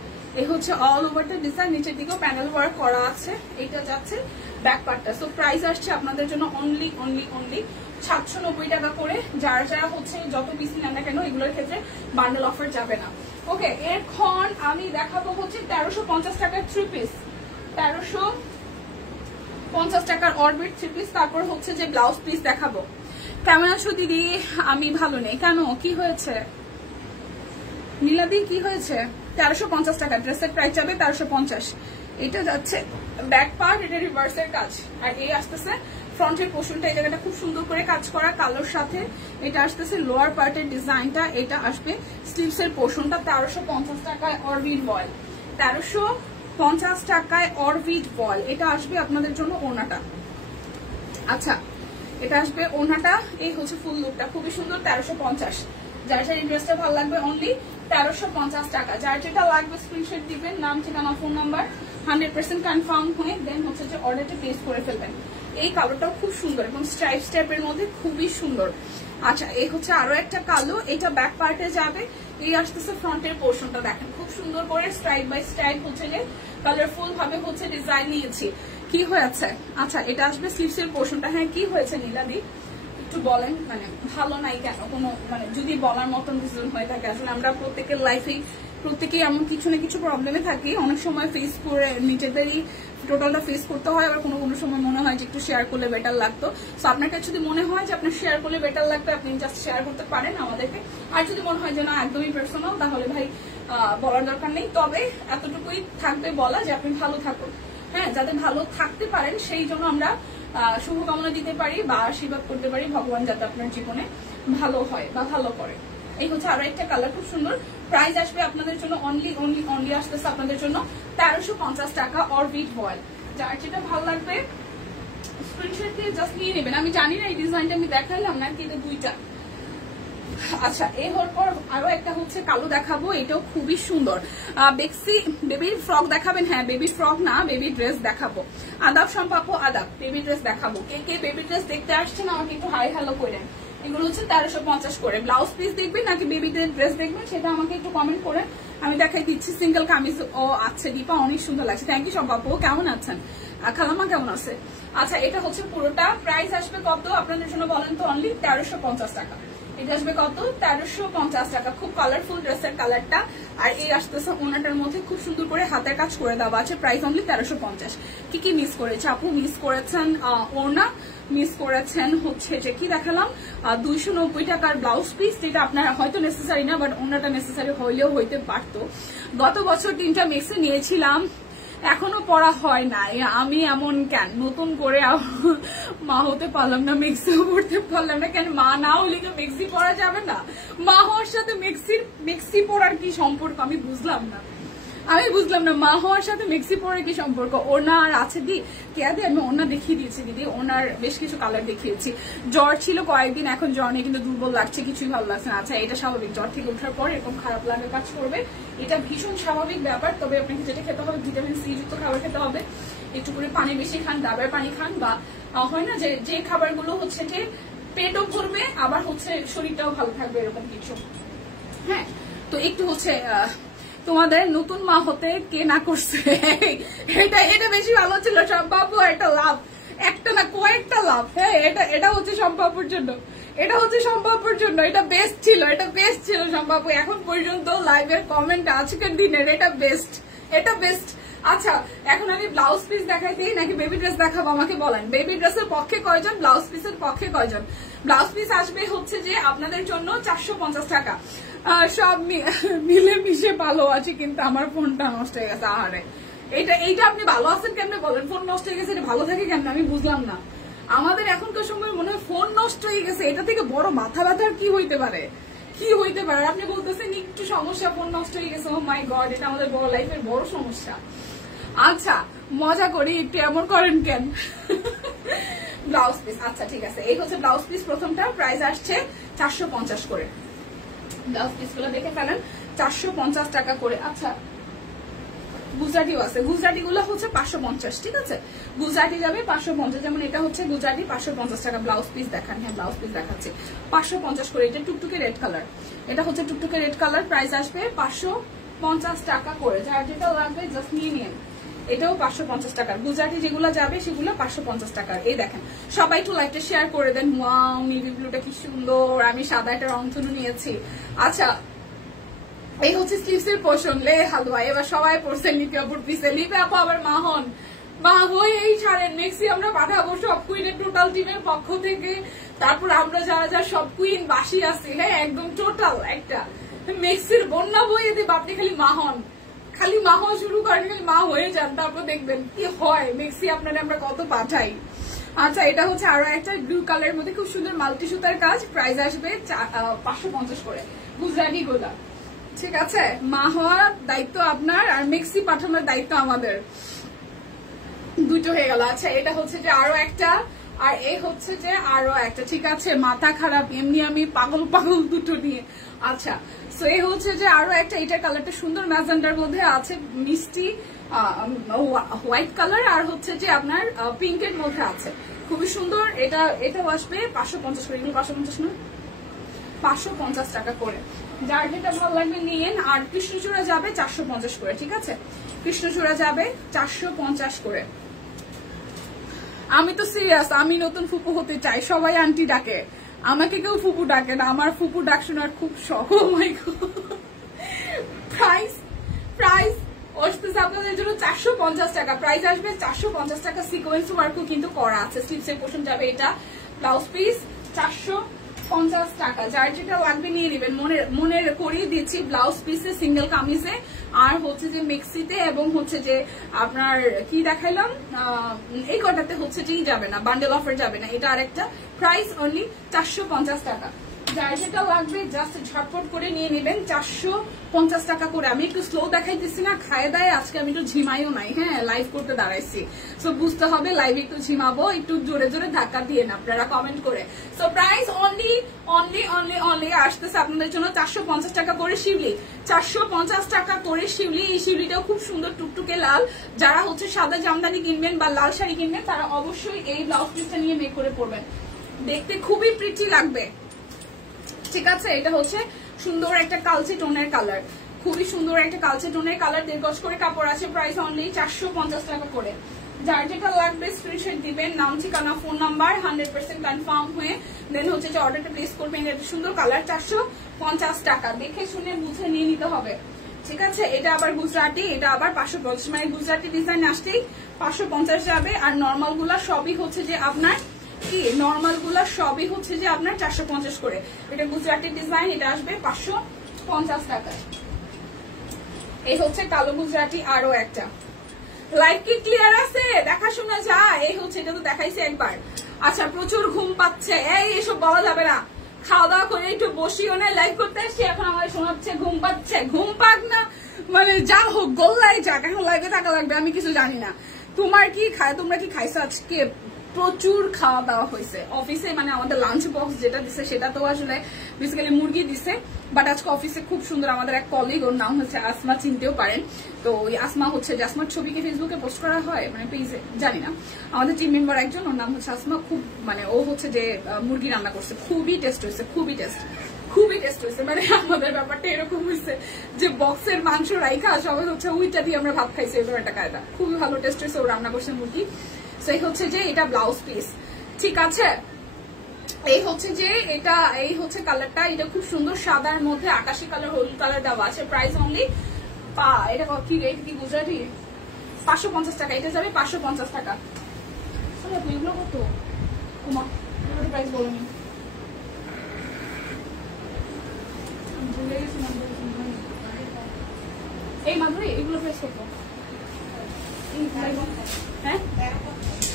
এই হচ্ছে অল ওভার দ্য ডিজাইন, নিচের দিকেও প্যানেল ওয়ার্ক করা আছে। এটা যাচ্ছে ব্যাক পার্টটা। সো প্রাইস আসছে আপনাদের জন্য অনলি 790 টাকা করে। যারা যারা হচ্ছে যত পিস নেন না কেন, এগুলোর ক্ষেত্রে বান্ডেল অফার যাবে না। ওকে, এখন আমি দেখাবো হচ্ছে 1350 টাকার 3 পিস, 1350 টাকার অরবিট 3 পিস। তারপর হচ্ছে যে ব্লাউজ পিস দেখাবো। কেমন আছো দিদি? আমি ভালো নেই। কেন, কি হয়েছে নীলাদি, কি হয়েছে? 1350 টাকা ড্রেসের প্রাইস যাবে 1350। এটা যাচ্ছে ব্যাক পার্ট, এটা রিভার্সের কাজ। আর এই আসতেছে ফ্রন্টের পোর্শনটা, এই জায়গাটা খুব সুন্দর করে কাজ করা কালোর সাথে। এটা আসতেছে লোয়ার পার্টের ডিজাইনটা। এটা আসবে স্লিভস এর পোর্শনটা। 1350 টাকায় অরবিট বয়েল, 1350 টাকায় অরবিট বয়েল। এটা আসবে আপনাদের জন্য ওড়নাটা। আচ্ছা, এটা আসবে ওড়নাটা। এই হচ্ছে ফুল লুকটা, খুবই সুন্দর। 1350। যার যার ইন্টারেস্টটা ভালো লাগবে অনলি 1350 টাকা। যার যেটা লাগবে স্ক্রিনশট দিবেন, নাম, ঠিকানা, ফোন নাম্বার 100% কনফার্ম হয়ে দেন হচ্ছে যে অর্ডারটা প্লেস করে ফেলবেন। এই কালোটাও খুব সুন্দর এবং স্ট্রাইপের মধ্যে খুবই সুন্দর। আচ্ছা, এই হচ্ছে আরো একটা কালো, এটা ব্যাক পার্টে যাবে। এই আসতেছে ফ্রন্টের পোর্শনটা, দেখেন খুব সুন্দর করে স্ট্রাইপ বাই স্ট্রাইপ হচ্ছে যে কালারফুল ভাবে হচ্ছে ডিজাইন নিয়েছি। কি হয়েছে? আচ্ছা, এটা আসবে স্লিভস এর পোর্শনটা। হ্যাঁ, কি হয়েছে নীলাদি একটু বলেন, মানে ভালো নাই কেন? কোনো মানে যদি বলার মতন রিজন হয়ে থাকে, আসলে আমরা প্রত্যেকের লাইফেই প্রত্যেকেই এমন কিছু না কিছু প্রবলেমে থাকি, অনেক সময় ফেস করে নিজেদেরই টোটালটা ফেস করতে হয়, আবার কোনো কোনো সময় মনে হয় যে একটু শেয়ার করলে বেটার লাগতো। সো আপনার কাছে যদি মনে হয় যে আপনার শেয়ার করলে বেটার লাগবে, আপনি জাস্ট শেয়ার করতে পারেন আমাদেরকে। আর যদি মনে হয় যে না একদমই পার্সোনাল, তাহলে ভাই বলার দরকার নেই। তবে এতটুকুই থাকবে বলা যে আপনি ভালো থাকুন, হ্যাঁ, যাতে ভালো থাকতে পারেন সেই জন্য আমরা শুভকামনা দিতে পারি বা আশীর্বাদ করতে পারি, ভগবান যাতে আপনার জীবনে ভালো হয় বা ভালো করে। এই হচ্ছে আরো একটা কালার, খুব সুন্দর। প্রাইস আসবে আপনাদের জন্য অনলি আসতেছে আপনাদের জন্য 1350 টাকা অরবিট ভয়েল। যার যেটা ভালো লাগবে স্ক্রিনশট দিয়ে জাস্ট নিয়ে নেবেন। আমি জানি না এই ডিজাইনটা আমি দেখাইলাম নাকি এটা দুইটা। আচ্ছা, এই হওয়ার পর আরো একটা হচ্ছে কালো দেখাবো, এটাও খুবই সুন্দর। বেক্সি বেবির ফ্রক দেখাবেন? হ্যাঁ, বেবি ফ্রক না, বেবি ড্রেস দেখাবো। আদাব সম্পাপো, আদাব। বেবি ড্রেস দেখাবো। কে কে বেবি ড্রেস দেখতে আসছেন আমাকে একটু হাই হ্যালো করেন। এগুলো হচ্ছে 1350 করে। ব্লাউজ পিস দেখবেন নাকি বেবি ড্রেস দেখবেন সেটা আমাকে একটু কমেন্ট করেন, আমি দেখাই দিচ্ছি। সিঙ্গেল কামিজ ও আচ্ছা দীপা, অনেক সুন্দর লাগছে, থ্যাংক ইউ সম্পাপো। কেমন আছেন? খালামা কেমন আছে? আচ্ছা, এটা হচ্ছে পুরোটা। প্রাইস আসবে কত আপনাদের জন্য বলেন তো? অনলি 1350 টাকা। এটা আসবে কত? 1350 টাকা। খুব কালারফুল ড্রেসের কালারটা। আর এই আসতেছে ওনাটার মধ্যে খুব সুন্দর করে হাতের কাজ করে দেওয়া আছে। Price only 1350। কি কি মিস করেছে আপু? মিস করেছেন ওড়না, মিস করেছেন হচ্ছে যে কি দেখালাম 290 টাকার ব্লাউজ পিস, যেটা আপনার হয়তো নেসেসারি না, বাট ওড়নাটা নেসেসারি হইলেও হইতে পারতো। গত বছর 3টা মিক্সে নিয়েছিলাম, এখনো পড়া হয় নাই। আমি এমন কেন নতুন করে মা হতে পারলাম না, মেক্সিও পড়তে পারলাম না কেন? মা না হলে কি মেক্সি পড়া যাবে না? মা হওয়ার সাথে মেক্সি পড়ার কি সম্পর্ক আমি বুঝলাম না। মা হওয়ার সাথে মেক্সি পরে কি সম্পর্ক? ওনা আর আছে দি কেয়া দি, আমি ওনা দেখিয়ে দিয়েছি দিদি, ওনার বেশ কিছু কালার দেখিয়েছি। জ্বর ছিল কয়েকদিন, এখন জ্বর নেই, কিন্তু দুর্বল লাগছে, কিছুই ভালো লাগছে না। আচ্ছা, এটা স্বাভাবিক, জ্বর থেকে ওঠার পর এরকম খারাপ লাগা কাজ করবে, এটা ভীষণ স্বাভাবিক ব্যাপার। তবে আপনাকে যেটা খেতে হবে, ভিটামিন সি যুক্ত খাবার খেতে হবে, একটু করে পানি বেশি খান, ডাবের পানি খান, বা হয় না যে খাবারগুলো হচ্ছে যে পেটও ভরবে আবার হচ্ছে শরীরটাও ভালো থাকবে, এরকম কিছু। হ্যাঁ, তো একটু হচ্ছে তোমাদের নতুন মা হতে কে না করছে, এটা বেশি ভালো ছিল। সম্ভাব্য একটা লাভ, একটা না কয়েকটা লাভ। হ্যাঁ, এটা হচ্ছে সম্ভাব্যর জন্য, এটা বেস্ট ছিল সম্ভাব্য এখন পর্যন্ত লাইভের কমেন্ট আজকের দিনের, এটা বেস্ট। আচ্ছা, এখন আমি ব্লাউজ পিস দেখাই দিই নাকি বেবি ড্রেস দেখাবো? আমাকে বলেন, বেবি ড্রেসের পক্ষে কয়জন, ব্লাউজ পিসের পক্ষে কয়জন? ব্লাউজ পিস আসবে হচ্ছে যে আপনাদের জন্য 450 টাকা। সব মিলে মিশে ভালো আছে, কিন্তু আমার ফোনটা নষ্ট হয়ে গেছে। আহারে, এইটা আপনি ভালো আছেন কেমনে বলেন? ফোন নষ্ট হয়ে গেছে, এটা ভালো থাকে কেমনে আমি বুঝলাম না। আমাদের এখনকার সময় মনে হয় ফোন নষ্ট হয়ে গেছে, এটা থেকে বড় মাথা ব্যথার কি হইতে পারে? আপনি বলতেছেন একটু সমস্যা, ফোন নষ্ট হয়ে গেছে। ও মাই গড, এটা আমাদের বড় লাইফের বড় সমস্যা। আচ্ছা, মজা করি একটু, এমন করেন কেন? ব্লাউজ পিস, আচ্ছা ঠিক আছে, এই হচ্ছে ব্লাউজ পিস প্রথমটা। প্রাইস আসছে 450 করে। ব্লাউজ পিস গুলো দেখে ফেলেন, 450 টাকা করে। আচ্ছা, গুজরাটিও আছে, গুজরাটি গুলো হচ্ছে 550, ঠিক আছে? গুজরাটি যাবে 550, যেমন এটা হচ্ছে গুজরাটি 550 টাকা। ব্লাউজ পিস দেখান? হ্যাঁ, ব্লাউজ পিস দেখাচ্ছে 550 করে। এটা টুকটুকে রেড কালার, এটা হচ্ছে টুকটুকে রেড কালার। প্রাইস আসবে 550 টাকা করে। যার যেটা লাগবে জাস্ট নিয়ে নিন। এটাও 550 টাকার। গুজরাটি যেগুলো যাবে সেগুলো 550 টাকার। এই দেখেন, সবাই একটু লাইকটা শেয়ার করে দেন। ওয়াও, নেভি ব্লুটা কি সুন্দর, আমি সাদা একটা রংধনু নিয়েছি। আচ্ছা, এই হচ্ছে স্লিভসের পোর্শন, লে হালুয়া। এবার সবাই পড়ছে লিপি আপুর পিছে, লিপি আপু আবার মা হন, মা হয়ে এই ছাড়েন। মেক্সি আমরা পাঠাবো সব কুইনের টোটাল টিমের পক্ষ থেকে। তারপর আমরা যারা সব কুইন বাসি আছি, হ্যাঁ একদম টোটাল একটা মেক্সির বন্যা বইয়ে দিয়ে আপনি খালি মা হন, খালি মা হওয়া শুরু করেন, খালি মা হয়ে যান, তারপর দেখবেন কি হয়। মেক্সি আপনারা আমরা কত পাঠাই। আচ্ছা, এটা হচ্ছে আরো একটা ব্লু কালারের মধ্যে খুব সুন্দর মাল্টি সুতার কাজ। প্রাইস আসবে 550 করে। গুজরাটি গোলা, ঠিক আছে? মা হওয়ার দায়িত্ব আপনার, আর মেক্সি পাঠানোর দায়িত্ব আমাদের। দুটো হয়ে গেল। আচ্ছা, এটা হচ্ছে যে আরো একটা, আর এই হচ্ছে যে আরো একটা, ঠিক আছে? মাথা খারাপ এমনি আমি, পাগল দুটো নিয়ে। আচ্ছা, সো এই হচ্ছে যে আরো একটা, এটার কালারটা সুন্দর ম্যাজেন্ডার মধ্যে আছে, মিষ্টি হোয়াইট কালার, আর হচ্ছে যে আপনার পিঙ্কের মধ্যে আছে, খুবই সুন্দর। এটাও আসবে 550 করে। এগুলো 550 না, 550 টাকা করে। যার যেটা ভালো লাগবে নিয়েন। আর কৃষ্ণচূড়া যাবে 450 করে, ঠিক আছে? কৃষ্ণচূড়া যাবে 450 করে। আমি তো সিরিয়াস, আমি নতুন ফুপু হতে চাই। সবাই আন্টি ডাকে, আমাকে কেউ ফুপু ডাকে না। আমার ফুপু ডাক শোনার খুব শখ। প্রাইস জন্য 450 টাকা প্রাইস আসবে। 450 টাকা সিকোয়েন্স ওয়ার্কও কিন্তু করা আছে, স্লিপসের পোর্শন যাবে এটা। ব্লাউজ পিস 450 টাকা, যার যেটা লাগবে নিয়ে নেবেন। মনে করিয়ে দিচ্ছি ব্লাউজ পিসে, সিঙ্গেল কামিজে, আর হচ্ছে যে মেক্সিতে, এবং হচ্ছে যে আপনার কি দেখাইলাম এই কটাতে হচ্ছে যেই যাবে না, বান্ডেল অফার যাবে না। এটা আরেকটা প্রাইস অনলি 450 টাকা। যার যেটা লাগবে জাস্ট ঝটপট করে নিয়ে নেবেন। 450 টাকা করে। আমি একটু স্লো দেখাইতেছি না, খায় দায় আজকে আমি একটু ঝিমাইও নাই, হ্যাঁ লাইভ করতে দাঁড়াইছি, সো বুঝতে হবে লাইভে একটু ঝিমাবো, একটু জোরে জোরে ধাক্কা দিয়ে না আপনারা কমেন্ট করে। So price only only only only আসতেছে আপনাদের জন্য 450 টাকা করে শিউলি। 450 টাকা করে শিউলি। এই শিউলিটাও খুব সুন্দর টুকটুকে লাল। যারা হচ্ছে সাদা জামদানি কিনবেন বা লাল শাড়ি কিনবেন তারা অবশ্যই এই ব্লাউজ পিসটা নিয়ে মেক করে পরবেন, দেখতে খুবই প্রিটি লাগবে। ঠিক আছে, এটা হচ্ছে সুন্দর একটা কালচে টোনের কালার, খুবই সুন্দর একটা কালচে টোনের কালার। 1.5 গজ করে কাপড় আছে, প্রাইস অনলি 450 টাকা করে। যার যেটা লাগবে স্ক্রিনশট দিবেন, নাম ঠিকানা ফোন নাম্বার 100% কনফার্ম হয়ে দেন হচ্ছে যে অর্ডারটা প্লেস করবেন। এটা সুন্দর কালার, 450 টাকা। দেখে শুনে বুঝে নিয়ে নিতে হবে, ঠিক আছে। এটা আবার গুজরাটি, এটা আবার 550, মানে গুজরাটি ডিজাইন আসতেই 550 যাবে। আর নর্মাল গুলা সবই হচ্ছে যে আপনার কি, নর্মাল গুলা সবই হচ্ছে যে আপনার 450 করে। এটা গুজরাটি ডিজাইন, এটা আসবে 550 টাকায়। এই হচ্ছে কালো গুজরাটি। আরো একটা লাইট কি ক্লিয়ার আছে, দেখা শোনা যায়? এই হচ্ছে, এটা তো দেখাইছে একবার। আচ্ছা, প্রচুর ঘুম পাচ্ছে, এসব বলা যাবে না। খাওয়া দাওয়া করে একটু বসিও না, লাইভ করতে আসছি, এখন আমার শোনাচ্ছে ঘুম পাচ্ছে। ঘুম পাক না মানে যা হোক, গোল্লাই যাক, এখন লাইভে থাকা লাগবে, আমি কিছু জানি না। তোমরা কি খাইছো আজকে? প্রচুর খাওয়া দাওয়া হয়েছে অফিসে, মানে আমাদের লাঞ্চ বক্স যেটা দিছে সেটা তো আসলে বেসিক্যালি মুরগি দিছে, বাট আজকে অফিসে খুব সুন্দর আমাদের এক কলিগ, ওর নাম হচ্ছে আসমা, চিনতেও পারেন। তো ওই আসমা হচ্ছে যে আসমার ছবিকে ফেসবুকে পোস্ট করা হয়, মানে পেজে জানি না, আমাদের টিম মেম্বার একজন, ওর নাম হচ্ছে আসমা। খুব মানে ও হচ্ছে যে মুরগি রান্না করছে, খুবই টেস্ট হয়েছে, খুবই টেস্ট হয়েছে। মানে আমাদের ব্যাপারটা এরকম হয়েছে যে বক্সের মাংস রাইখা সবাই হচ্ছে ওইটা দিয়ে আমরা ভাত খাইছি, এরকম একটা কায়দা। খুবই ভালো টেস্ট হয়েছে, ও রান্না করছে মুরগি। এই হচ্ছে যে এটা ব্লাউজ পিস, ঠিক আছে। এই হচ্ছে যে এটা, এই হচ্ছে কালারটা, এটা খুব সুন্দর সাদার মধ্যে আকাশি কালার, হলুদ কালার দেওয়া আছে। প্রাইস অনলি এটা কি রেট, কি গুজরাটি, 550 টাকা। এটা যাবে 550 টাকা। এগুলো কত প্রাইস বলুন? এই মাধুরী, এগুলো প্রাইস কত? হ্যাঁ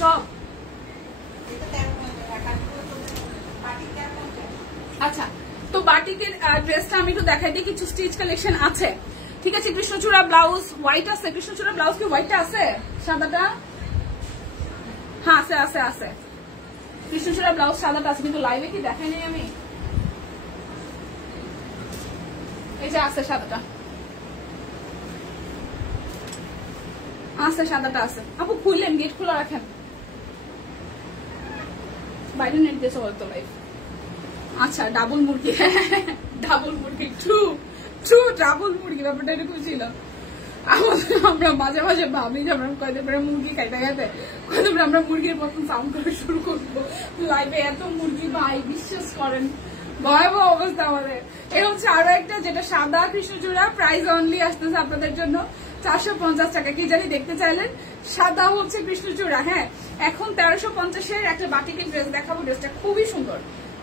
সব আচ্ছা। তো বাটিকের ড্রেসটা আমি একটু দেখাই দিই, কিছু স্টিচ কালেকশন আছে, ঠিক আছে। কৃষ্ণচূড়া ব্লাউজ হোয়াইট আছে, কৃষ্ণচূড়া ব্লাউজ কি হোয়াইটটা আছে? সাদাটা হ্যাঁ আছে আছে আছে, কৃষ্ণচূড়া ব্লাউজ সাদাটা আছে, কিন্তু লাইভে কি দেখাই নেই আমি। এই যে আছে সাদাটা, আছে সাদাটা আছে। আপু খুললেন, গেট খোলা রাখেন, বাইরে নেট দিয়েছে বলতো লাইভ। আচ্ছা, ডাবল মুরগি, ডাবল মুরগি, ট্রু ডাবল মুরগি, ব্যাপারটা এরকম ছিল। আমরা মাঝে মাঝে ভাবি যে আমরা কয়দিন পরে মুরগি খাইতে খাইতে কয়দিন পরে আমরা মুরগির মতন সাউন্ড করে শুরু করবো লাইভে। এত মুরগি ভাই, বিশ্বাস করেন, ভয়াবহ অবস্থা আমাদের। এই হচ্ছে আরো একটা, যেটা সাদা কৃষ্ণচূড়া, প্রাইস অনলি আসতেছে আপনাদের জন্য 450 টাকা। কি জানি দেখতে চাইলেন, সাদা হচ্ছে কৃষ্ণচূড়া। হ্যাঁ, এখন 1350-এর একটা বাটিকের ড্রেস দেখাবো, ড্রেসটা খুবই সুন্দর।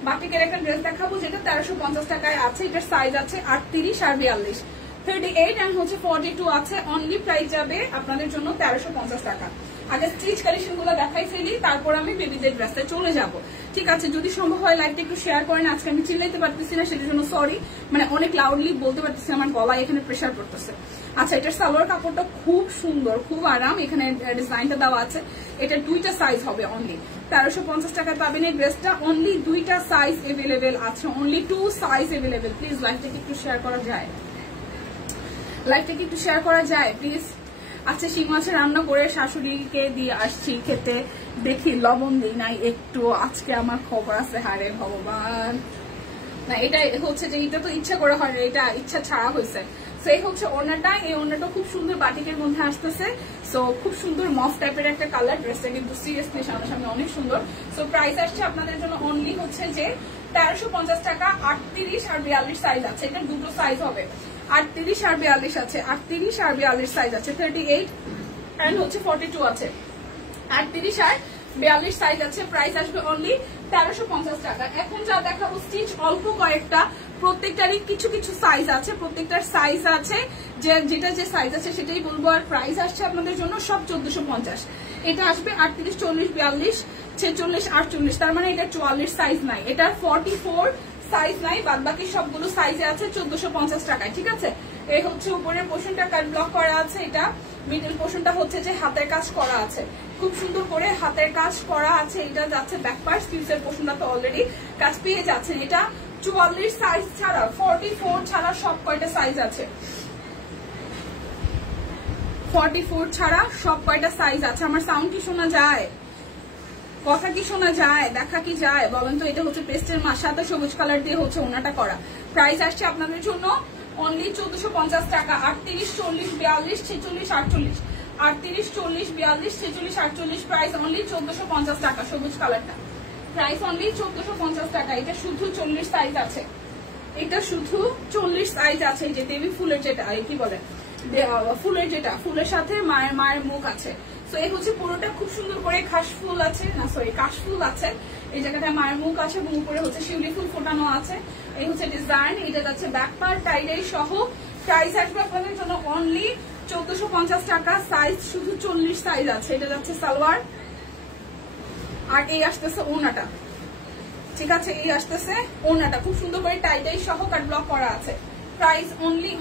বাটিকের একটা ড্রেস দেখাবো যেটা 1350 টাকায় আছে। এটার সাইজ আছে 38 আর 42, 38 এন্ড হচ্ছে 42 আছে। অনলি প্রাইস যাবে আপনাদের জন্য 1350 টাকা। আগে স্টিচ কালেকশন গুলো দেখাই ফেলি, তারপর আমি বেবিদের ড্রেসে চলে যাব, ঠিক আছে। যদি সম্ভব হয় লাইভটা একটু শেয়ার করেন। আজকে আমি চিল্লাইতে পারতেছি না, সেটার জন্য সরি, মানে অনেক লাউডলি বলতে পারতেছি, আমার গলায় এখানে প্রেশার পড়তেছে। আচ্ছা, এটার সালোয়ার কাপড়টা খুব সুন্দর, খুব আরাম, এখানে ডিজাইনটা দেওয়া আছে। এটা দুইটা সাইজ হবে, অনলি 1350 টাকায় পাবেন এই ড্রেসটা। অনলি দুইটা সাইজ এভেলেবেল আছে, অনলি 2 সাইজ এভেলেবেল। প্লিজ লাইভটাকে একটু শেয়ার করা যায়, লাইভটাকে একটু শেয়ার করা যায় প্লিজ। আচ্ছা, শিং মাছের রান্না করে শাশুড়িকে দিয়ে আসছি খেতে, দেখি লবণ দিই নাই একটু, আজকে আমার খবর আছে। হারে ভগবান, না এটা হচ্ছে যে এটা তো ইচ্ছা করে হয়, এটা ইচ্ছা ছাড়া হয়েছে। সেই হচ্ছে ওড়নাটা, এই ওড়নাটা খুব সুন্দর বাটিকের মধ্যে আসতেছে। সো খুব সুন্দর মফ টাইপের একটা কালার, ড্রেসটা কিন্তু সিরিয়াসলি সামনাসামনি অনেক সুন্দর। সো প্রাইস আসছে আপনাদের জন্য অনলি হচ্ছে যে 1350 টাকা। 38 আর 42 সাইজ আছে, এটা দুটো সাইজ হবে। 38 আর 42 আছে, 38 আর 42 সাইজ আছে, 38 এন্ড হচ্ছে 42 আছে, 38 আর 42 সাইজ আছে। প্রাইস আসবে অনলি 1350 টাকা। এখন যা দেখাবো স্টিচ অল্প কয়েকটা, প্রত্যেকটারই কিছু কিছু সাইজ আছে, প্রত্যেকটার সাইজ আছে, যেটা যে সাইজ আছে সেটাই বলবো। আর প্রাইস আসছে আপনাদের জন্য সব 1450। এটা আসবে 38, 40, 42, 46, 48, তার মানে এটা 44 সাইজ নাই, এটা 44 সাইজ নাই, বাদ বাকি সবগুলো সাইজে আছে 1450 টাকায়। ঠিক আছে, এই হচ্ছে উপরের পোর্শনটা কাট ব্লক করা আছে, এটা মিডল পোর্শনটা হচ্ছে যে হাতের কাজ করা আছে, খুব সুন্দর করে হাতের কাজ করা আছে। এটা যাচ্ছে ব্যাক পার্ট, স্লিভসের পোর্শনটা তো অলরেডি কাজ পেয়ে যাচ্ছেন। এটা 44 সাইজ ছাড়া 44 ছাড়া সব কয়টা সাইজ আছে, 44 ছাড়া সব কয়টা সাইজ আছে। আমার সাউন্ড কি শোনা যায়, কথা কি শোনা যায়, দেখা কি যায় বলেন তো? এটা হচ্ছে পেস্টের সাথে সবুজ কালার দিয়ে হচ্ছে ওনাটা করা। প্রাইস আসছে আপনাদের জন্য অনলি 1450 টাকা। 38, 40, 42, 46, 48, 38, 40, 42, 46, 48, প্রাইস অনলি 1450 টাকা। সবুজ কালারটা প্রাইস অনলি 1450 টাকা। এটা শুধু 40 সাইজ আছে, এটা শুধু 40 সাইজ আছে। এই যে দেবী ফুলের যেটা কি বলে, ফুলের যেটা ফুলের সাথে মায়ের মুখ আছে। তো এই হচ্ছে পুরোটা খুব সুন্দর করে কাশফুল আছে, না সরি কাশফুল আছে, এই জায়গাটা মায়ের মুখ আছে এবং উপরে হচ্ছে শিউলি ফুল ফোটানো আছে। এই হচ্ছে ডিজাইন, এটা যাচ্ছে ব্যাক পার্ট টাইডাই সহ। প্রাইস আসবে আপনাদের জন্য অনলি 1450 টাকা। সাইজ শুধু 40 সাইজ আছে। এটা যাচ্ছে সালোয়ার, আর এই আসতেছে ওড়নাটা। ঠিক আছে, এই আসতেছে ওড়নাটা, খুব সুন্দর করে টাইডাই সহ কাট ব্লক করা আছে। প্রাইস অনলি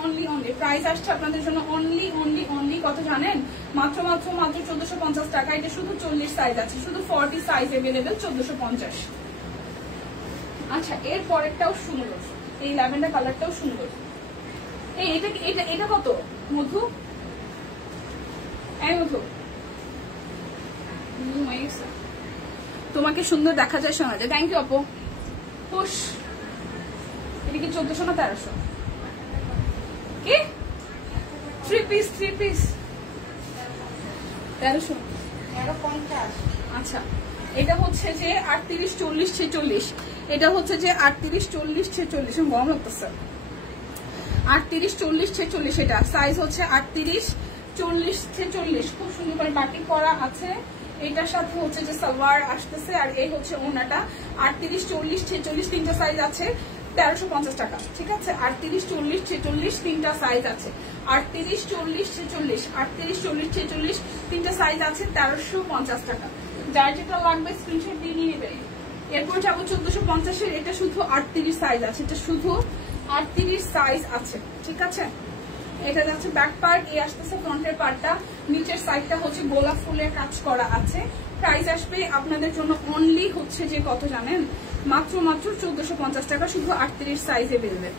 প্রাইস আসছে আপনাদের জন্য অনলি কত জানেন? মাত্র 1450 টাকা। এটা শুধু 40 সাইজ আছে, শুধু 40 সাইজ এভেলেবেল 1450। আচ্ছা, এর পরেরটাও সুন্দর, এই ল্যাভেন্ডার কালারটাও সুন্দর। এটা কত মধু? এই মধু, তোমাকে সুন্দর দেখা যায়, শোনা যায়। থ্যাংক ইউ আপু। পুশ, এটা কি 1400 না 1300? কি 3 পিস 1350। আচ্ছা, এটা হচ্ছে যে 38, 40, 46, এটা হচ্ছে যে 38, 40, 46, গরম লাগতেছে। 38, 40, 46, এটা সাইজ হচ্ছে 38, 40, 46, খুব সুন্দর করে বাটিক করা আছে। এটার সাথে হচ্ছে যে সালোয়ার আসতেছে, আর এই হচ্ছে ওড়নাটা। 38, 40, 46 তিনটা সাইজ আছে, 1350 টাকা। ঠিক আছে, 38, 40, 46 তিনটা সাইজ আছে, 38, 40, 46, 38, 40, 46 তিনটা সাইজ আছে, 1350 টাকা। যার যেটা লাগবে স্ক্রিনশট দিয়ে নিয়ে নেবেন। এরপর যাবো 1450-এর, এটা শুধু 38 সাইজ আছে, এটা শুধু 38 সাইজ আছে। ঠিক আছে, এটা যাচ্ছে ব্যাক পার্ট, এই আসতেছে ফ্রন্টের পার্টটা, নিচের সাইডটা হচ্ছে গোলাপ ফুলের কাজ করা আছে। প্রাইস আসবে আপনাদের জন্য অনলি হচ্ছে যে কত জানেন? মাত্র 1450 টাকা, শুধু 38 সাইজ এভেলেবেল।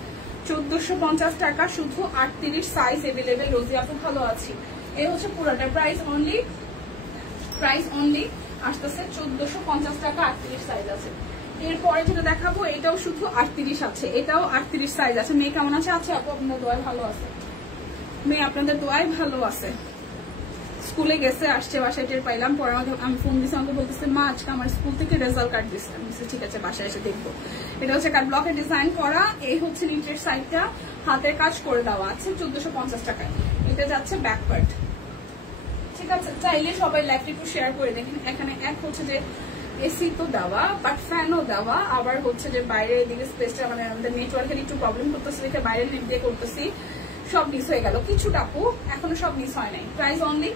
1450 টাকা, শুধু 38 সাইজ এভেলেবেল। রোজি আপু ভালো আছি। এই হচ্ছে পুরোটা প্রাইস অনলি আসতেছে 1450 টাকা, 38 সাইজ আছে। এরপরে যেটা দেখাবো এটাও শুধু 38 আছে, এটাও 38 সাইজ আছে। মেয়ে কেমন আছে? আছে আপু, আপনাদের দোয়ায় ভালো আছে। মেয়ে আপনাদের দোয়ায় ভালো আছে। স্কুলে গেছে, আসছে, বাসায় টের পাইলাম। পরে আমি ফোন দিচ্ছি, আমাকে বলতেছে মা আজকে আমার স্কুল থেকে রেজাল্ট কার্ড দিচ্ছে। আমি ঠিক আছে, বাসায় এসে দেখবো। এটা হচ্ছে কাট ব্লকের ডিজাইন করা। এই হচ্ছে নিচের সাইডটা হাতের কাজ করে দেওয়া আছে 1450 টাকায়। এটা যাচ্ছে ব্যাক পার্ট। ঠিক আছে, চাইলে সবাই লাইভটা একটু শেয়ার করে দেখেন। এখানে এক হচ্ছে যে এসি তো দেওয়া, বাট ফ্যানও দেওয়া, আবার হচ্ছে যে বাইরে এদিকে স্পেসটা মানে আমাদের নেটওয়ার্কের একটু প্রবলেম করতেছে দেখে বাইরের নেট দিয়ে করতেছি, সব মিস হয়ে গেল। কিছু টাপু এখনো সব মিস হয় নাই। প্রাইস অনলি,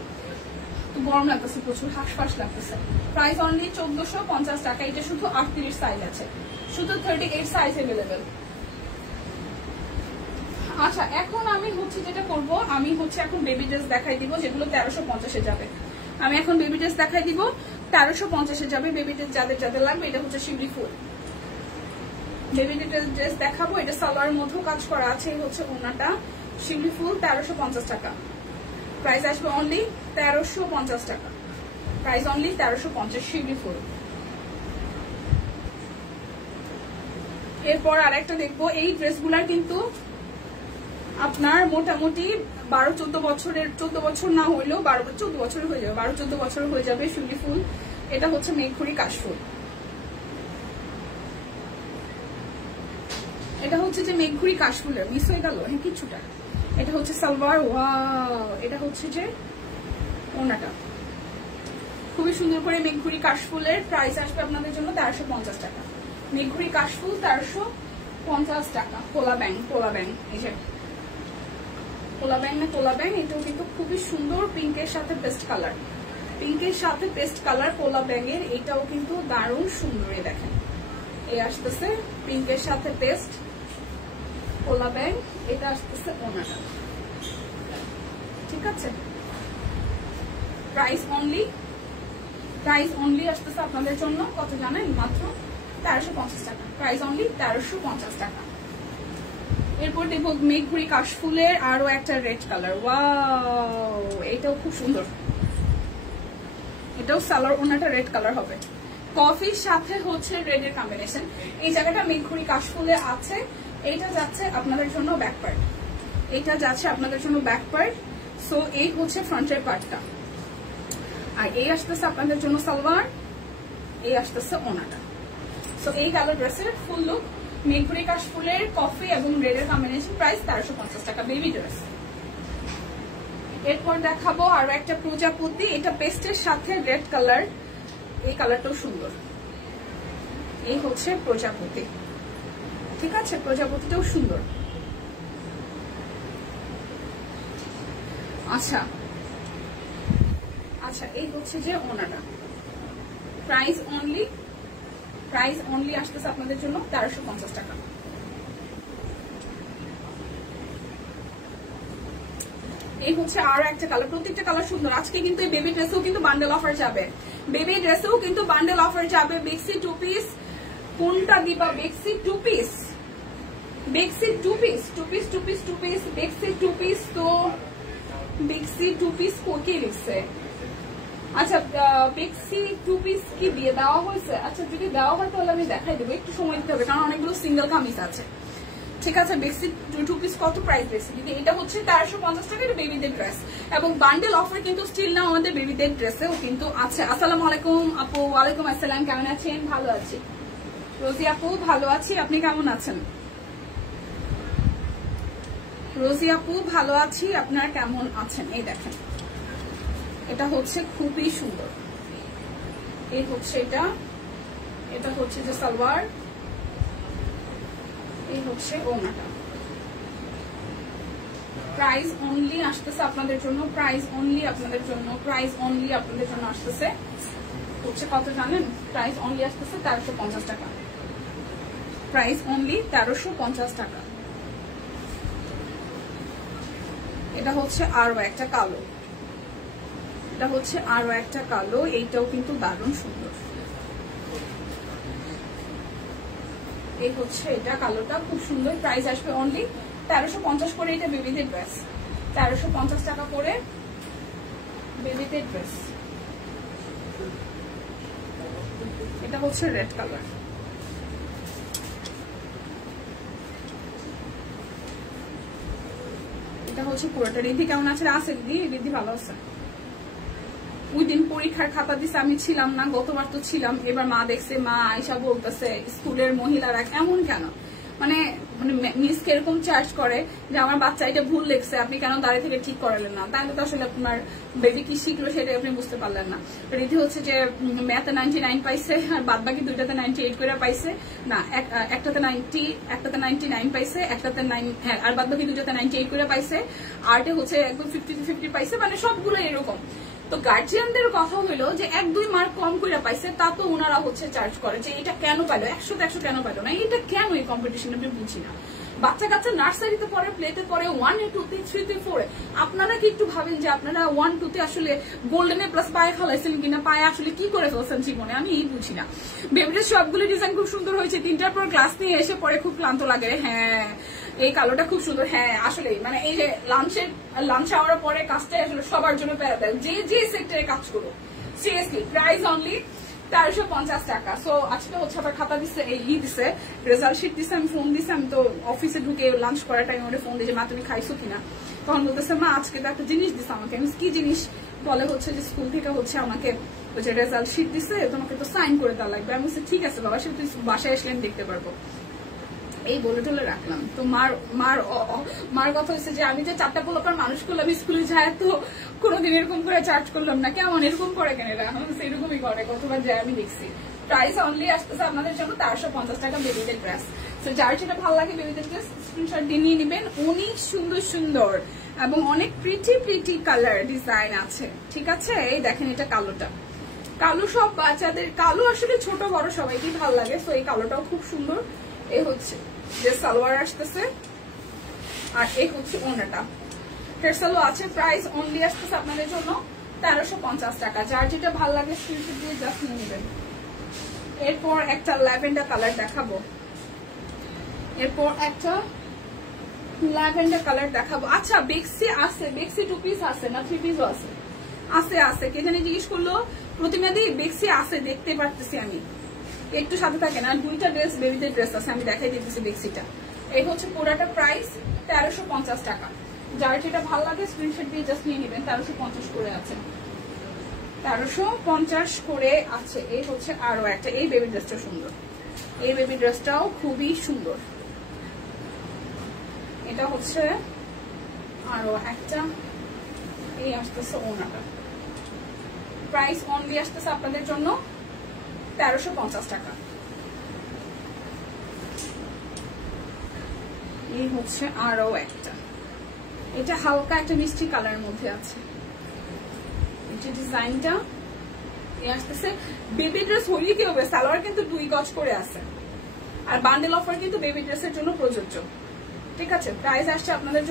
গরম লাগতেছে প্রচুর, হাঁসফাঁস লাগতেছে। প্রাইস অনলি 1450 টাকা। এটা শুধু 38 সাইজ আছে, শুধু 38 সাইজ এভেলেবেল। আচ্ছা, এখন আমি হচ্ছে যেটা করব, আমি হচ্ছে এখন বেবি ড্রেস দেখাই দিব যেগুলো 1350-এ যাবে। আমি এখন বেবি ড্রেস দেখাই দিব 1350-এ যাবে। বেবি ড্রেস যাদের যাদের লাগবে, এটা হচ্ছে শিউলি ফুল বেবি ড্রেস দেখাবো। এটা সালোয়ারের মধ্যেও কাজ করা আছে। এই হচ্ছে ওড়নাটা, শিউলি ফুল 1350 টাকা। প্রাইস আসবে অনলি 1350 টাকা। প্রাইস অনলি 1350, শিউলি ফুল। এরপর আরেকটা দেখবো। এই ড্রেসগুলার কিন্তু আপনার মোটামুটি 12-14 বছরের, 14 বছর না হইলেও 14 বছরের হয়ে যাবে, 12-14 বছরের হয়ে যাবে। শিউলি ফুল, এটা হচ্ছে মেঘঘুরি কাশফুল। এটা হচ্ছে যে মেঘঘুরি কাশফুলের মিস হয়ে গেল, হ্যাঁ কিছুটা। এটা হচ্ছে সালোয়ার। ওয়াও, এটা হচ্ছে যে ওড়নাটা খুবই সুন্দর করে মেঘঘুরি কাশফুলের। প্রাইস আসবে আপনাদের জন্য 1350 টাকা। মেঘঘুরি কাশফুল 1350 টাকা। পোলা ব্যাং, পোলা ব্যাং, এই যে পোলা ব্যাং না পোলা ব্যাং, এটাও কিন্তু খুবই সুন্দর পিঙ্কের সাথে পেস্ট কালার, পিঙ্কের সাথে পেস্ট কালার পোলা ব্যাং এর। এটাও কিন্তু দারুণ সুন্দর। দেখেন এই আসতেছে পিঙ্কের সাথে পেস্ট পোলা ব্যাং, এটা আসতেছে ওড়নাটা। ঠিক আছে, প্রাইস অনলি আসতেছে আপনাদের জন্য কত জানেন? মাত্র 1350 টাকা। প্রাইস অনলি 1350 টাকা। এরপর দেখবো মেঘঘুরি কাশফুলের আরো একটা রেড কালার। ওয়াও, এটাও খুব সুন্দর। এটাও সালোয়ার ওড়নাটা রেড কালার হবে, কফির সাথে হচ্ছে রেড এর কম্বিনেশন। এই জায়গাটা মেঘঘুরি কাশফুলে আছে। এইটা যাচ্ছে আপনাদের জন্য ব্যাক পার্ট, এইটা যাচ্ছে আপনাদের জন্য ব্যাক পার্ট। সো এই হচ্ছে ফ্রন্টের পার্টটা, আর এই আসতেছে আপনাদের জন্য সালোয়ার, এই আসতেছে ওড়নাটা। সো এই কালার ড্রেসের ফুল লুক মেঘঘুরি কাশফুলের কফি এবং রেড এর কম্বিনেশন। প্রাইস 1350 টাকা, বেবি ড্রেস। এরপর দেখাবো আরো একটা প্রজাপতি, এটা পেস্টের সাথে রেড কালার, এই কালারটাও সুন্দর। এই হচ্ছে প্রজাপতি। ঠিক আছে, প্রজাপতিটাও সুন্দর। আচ্ছা আচ্ছা, এই হচ্ছে যে ওড়নাটা। প্রাইস অনলি আসতেছে আপনাদের জন্য 1350 টাকা। এই হচ্ছে আরো একটা কালার, প্রত্যেকটা কালার সুন্দর। আজকে কিন্তু এই বেবি ড্রেসেও কিন্তু বান্ডেল অফার যাবে, বেবি ড্রেসেও কিন্তু বান্ডেল অফার যাবে। বেক্সি 2 পিস, কোনটা দিবা? বেক্সি 2 পিস, বেক্সি 2 পিস, 2 পিস 2 পিস 2 পিস, বেক্সি 2 পিস। তো বেক্সি 2 পিস কে লিখছে? আচ্ছা, বেক্সি 2 পিস কি দিয়ে দেওয়া হয়েছে? আচ্ছা, যদি দেওয়া হয় তাহলে আমি দেখাই দেবো, একটু সময় দিতে হবে কারণ অনেকগুলো সিঙ্গেল কামিজ আছে। ঠিক আছে, বেক্সি 2 পিস কত প্রাইস বেশি? কিন্তু এটা হচ্ছে 1350 টাকা, এটা বেবিদের ড্রেস এবং বান্ডেল অফার কিন্তু স্টিল না আমাদের বেবিদের ড্রেসেও কিন্তু আছে। আসসালামু আলাইকুম আপু। ওয়ালাইকুম আসসালাম, কেমন আছেন? ভালো আছি রোজি আপু, ভালো আছি। আপনি কেমন আছেন? রোজি আপু ভালো আছি, আপনার কেমন আছেন? এই দেখেন, এটা হচ্ছে খুবই সুন্দর। এই হচ্ছে এটা হচ্ছে যে সালোয়ার, এই হচ্ছে ওড়নাটা। প্রাইস অনলি আসতেছে আপনাদের জন্য, প্রাইস অনলি আপনাদের জন্য, প্রাইস অনলি আপনাদের জন্য আসতেছে হচ্ছে কত জানেন? প্রাইস অনলি আসতেছে 1350 টাকা। প্রাইস অনলি 1350 টাকা। এটা হচ্ছে আরো একটা কালো, এটা হচ্ছে আরো একটা কালো, এইটাও কিন্তু দারুণ সুন্দর। এই হচ্ছে এটা কালোটা খুব সুন্দর। প্রাইস আসবে অনলি 1350 করে। এটা বেবিদের ড্রেস, 1350 টাকা করে বেবিদের ড্রেস। এটা হচ্ছে রেড কালার। এটা হচ্ছে পুরোটা। রিদ্ধি কেমন আছে? আছে দিদি, রিদ্ধি ভালো আছে। ওই দিন পরীক্ষার খাতা দিছে, আমি ছিলাম না, গতবার তো ছিলাম। এবার মা দেখছে, মা আয়সা বলতেছে স্কুলের মহিলারা এমন কেন, মানে মিস কিরকম চার্জ করে যে আমার বাচ্চা এটা ভুল লিখছে, আপনি কেন দাঁড়িয়ে থেকে ঠিক করালেন না? তাহলে তো আসলে আপনার বেবি কি শিখলো সেটা আপনি বুঝতে পারলেন না। রীতি হচ্ছে যে ম্যাথে 99 পাইছে আর বাদ বাকি দুইটাতে 98 করে পাইছে না, একটাতে 90, একটাতে 99 পাইছে, একটাতে 9, হ্যাঁ, আর বাদ বাকি দুইটাতে 98 করে পাইছে। আর্টে হচ্ছে একদম 50 পাইছে, মানে সবগুলো এরকম। তো গার্জিয়ানদের কথা হইলো যে 1-2 মার্ক কম করে পাইছে, তা তো ওনারা হচ্ছে চার্জ করে যে এটা কেন পাইলো, 100 কেন পাইলো না, এটা কেন এই কম্পিটিশন আমি বুঝি না। বাচ্চা কাচ্চা নার্সারিতে পড়ে, প্লেতে পড়ে, 1, 2, 3, 4, আপনারা কি একটু ভাবেন যে আপনারা 1, 2 আসলে গোল্ডেন এ প্লাস পায়ে খালাইছেন কিনা, পায়ে আসলে কি করে ফেলছেন জীবনে, আমি এই বুঝি না। বেবিদের সবগুলো ডিজাইন খুব সুন্দর হয়েছে। 3টার পর ক্লাস নিয়ে এসে পরে খুব ক্লান্ত লাগে। হ্যাঁ, এই কালোটা খুব সুন্দর। হ্যাঁ, আসলে মানে এই যে লাঞ্চ আওয়ার পরে কাজটা আসলে সবার জন্য প্যারা দেয়, যে সেক্টরে কাজ করো। সিরিয়াসলি, প্রাইস অনলি 1350 টাকা। সো আজকে হচ্ছে আবার খাতা দিচ্ছে, এই দিচ্ছে, রেজাল্ট শিট দিচ্ছে। আমি ফোন দিচ্ছি, আমি তো অফিসে ঢুকে লাঞ্চ করার টাইম ওরে ফোন দিয়েছে, মা তুমি খাইছো কিনা? তখন বলতেছে মা আজকে তো একটা জিনিস দিচ্ছে আমাকে। আমি কি জিনিস? বলে হচ্ছে যে স্কুল থেকে হচ্ছে আমাকে ওই যে রেজাল্ট শিট দিচ্ছে, তোমাকে তো সাইন করে দেওয়া লাগবে। আমি বলছি ঠিক আছে বাবা, সে তুই বাসায় আসলে আমি দেখতে পারবো। এই বলে টলে রাখলাম। তো মার কথা হচ্ছে যে আমি যে 4টা পোলাপার মানুষ করলাম স্কুলে যায়, তো কোনোদিন এরকম করে চার্জ করলাম না, কেমন এরকম করে কেন, সেরকমই করে, কতবার যায় আমি দেখছি। প্রাইস অনলি আসতেছে আপনাদের জন্য 1350 টাকা বেবিদের ড্রেস। তো যার যেটা ভালো লাগে বেবিদের ড্রেস স্ক্রিনশট দিয়ে নিয়ে নেবেন। অনেক সুন্দর সুন্দর এবং অনেক প্রিটি কালার ডিজাইন আছে, ঠিক আছে। এই দেখেন এটা কালোটা, কালো সব বাচ্চাদের, কালো আসলে ছোট বড় সবাইকেই ভালো লাগে। তো এই কালোটাও খুব সুন্দর। এই হচ্ছে যে সালোয়ার আসতেছে, আর এই হচ্ছে ওনাটা টেরসালও আছে। প্রাইস অনলি আসতেছে আপনাদের জন্য 1350 টাকা। যার যেটা ভালো লাগে স্ক্রিনশট দিয়ে জাস্ট নিয়ে নেবেন। এরপর একটা ল্যাভেন্ডার কালার দেখাবো, আচ্ছা বেক্সি আছে, বেক্সি 2 পিস আছে না 3 পিসও আছে? আছে। কে জানি জিজ্ঞেস করলো প্রতিমাদি, বেক্সি আছে, দেখতে পারতেছি আমি, একটু সাথে থাকে না। 2টা ড্রেস বেবিদের ড্রেস আছে, আমি দেখাই দিতেছি বেক্সিটা। এই হচ্ছে পুরাটা প্রাইস 1350 টাকা। যার যেটা ভালো লাগে স্ক্রিনশট দিয়ে জাস্ট নিয়ে নেবেন। 1350 করে আছে, 1350 করে আছে। এই হচ্ছে আরো একটা, এই বেবি ড্রেসটা সুন্দর, এই বেবি ড্রেসটাও খুবই সুন্দর। এটা হচ্ছে আরো একটা, এই আসতেছে ওনাটা। প্রাইস অনলি আসতেছে আপনাদের জন্য 1350 টাকা। এই হচ্ছে আরো একটা, এটা হালকা একটা মিষ্টি কালারের মধ্যে আছে। এই ডিজাইনটা এই আসতেছে। বেবি ড্রেস হইলে কি হবে, সালোয়ার কিন্তু 2 গজ করে আছে, আর বান্ডেল অফার কিন্তু বেবি ড্রেসের জন্য প্রযোজ্য, ঠিক আছে। প্রাইস আসছে আপনাদের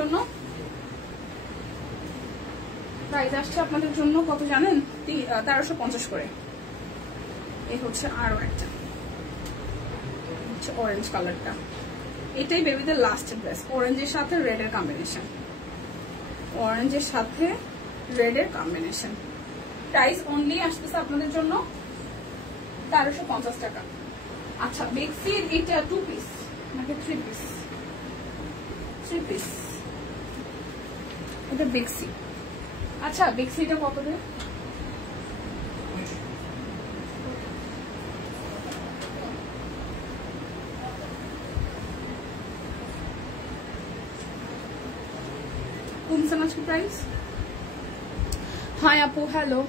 জন্য কত জানেন? 1350 করে। এই হচ্ছে আরো একটা, হচ্ছে অরেঞ্জ কালারটা, এটাই বেবিদের লাস্ট ড্রেস। অরেঞ্জের সাথে রেডের কম্বিনেশন, প্রাইস অনলি আসতেছে আপনাদের জন্য 1350 টাকা। আচ্ছা বেক্সির এটা 2 পিস নাকি 3 পিস? 3 পিস, এটা বেক্সি। আচ্ছা বেক্সিটা কত রে? প্রাইস? হাই আপু, হ্যালো।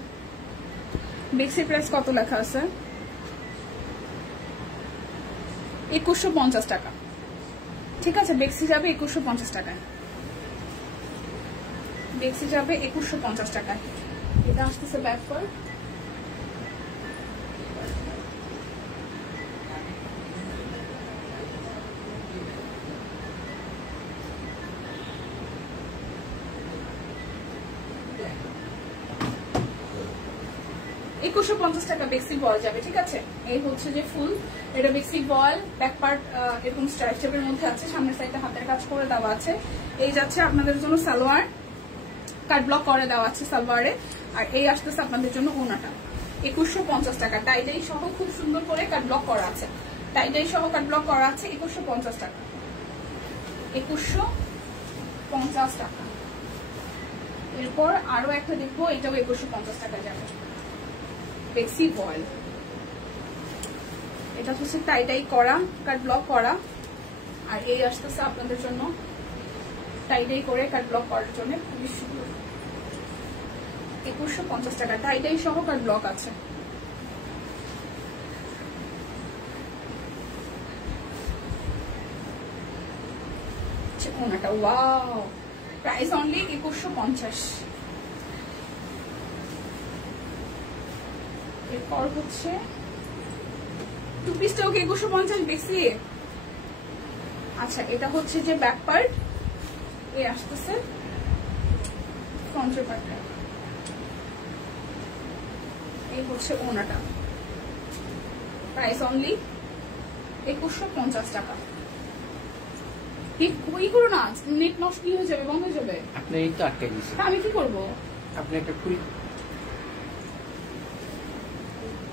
বেক্সির প্রাইস কত লেখা আছে? 2150 টাকা, ঠিক আছে। বেক্সি যাবে 2150 টাকায়, বেক্সি যাবে 2150 টাকায়। এটা আসতেছে ব্যাক পার্ট, টাকা বেক্সি বল যাবে, ঠিক আছে। এই হচ্ছে যে ফুল, এটা বেক্সি বল, ব্যাক পার্ট এরকম স্ট্রাইপ শেপের মধ্যে আছে, সামনের সাইডে হাতের কাজ করে দেওয়া আছে। এই যাচ্ছে আপনাদের জন্য সালোয়ার, কাট ব্লক করে দেওয়া আছে সালোয়ারে, আর এই আসতেছে আপনাদের জন্য ওনাটা 2150 টাকা। টাইডাই সহ খুব সুন্দর করে কাট ব্লক করা আছে, 2150 টাকা, 2150 টাকা। এরপর আরো একটা দেখবো, এটাও 2150 টাকা যাবে, বেক্সি বয়েল। এটা হচ্ছে টাইটাই করা, কাট ব্লক করা, আর এই আসতেছে আপনাদের জন্য টাইটাই করে কাট ব্লক করার জন্য খুবই সুন্দর, 2150 টাকা। টাইটাই সহ কাট ব্লক আছে। ওনাটা ওয়াও, প্রাইস অনলি 2150। এরপর হচ্ছে 2 পিসটা ওকে 2150 বেক্সি। আচ্ছা এটা হচ্ছে যে ব্যাক পার্ট, এই আসতেছে ফ্রন্টের পার্টটা, এই হচ্ছে ওনাটা, প্রাইস অনলি 2150 টাকা। কি করো না, নেট নষ্ট হয়ে যাবে, বন্ধ হয়ে যাবে। আপনি এই তো আটকে দিয়েছেন, আমি কি করবো? আপনি একটা ফুল।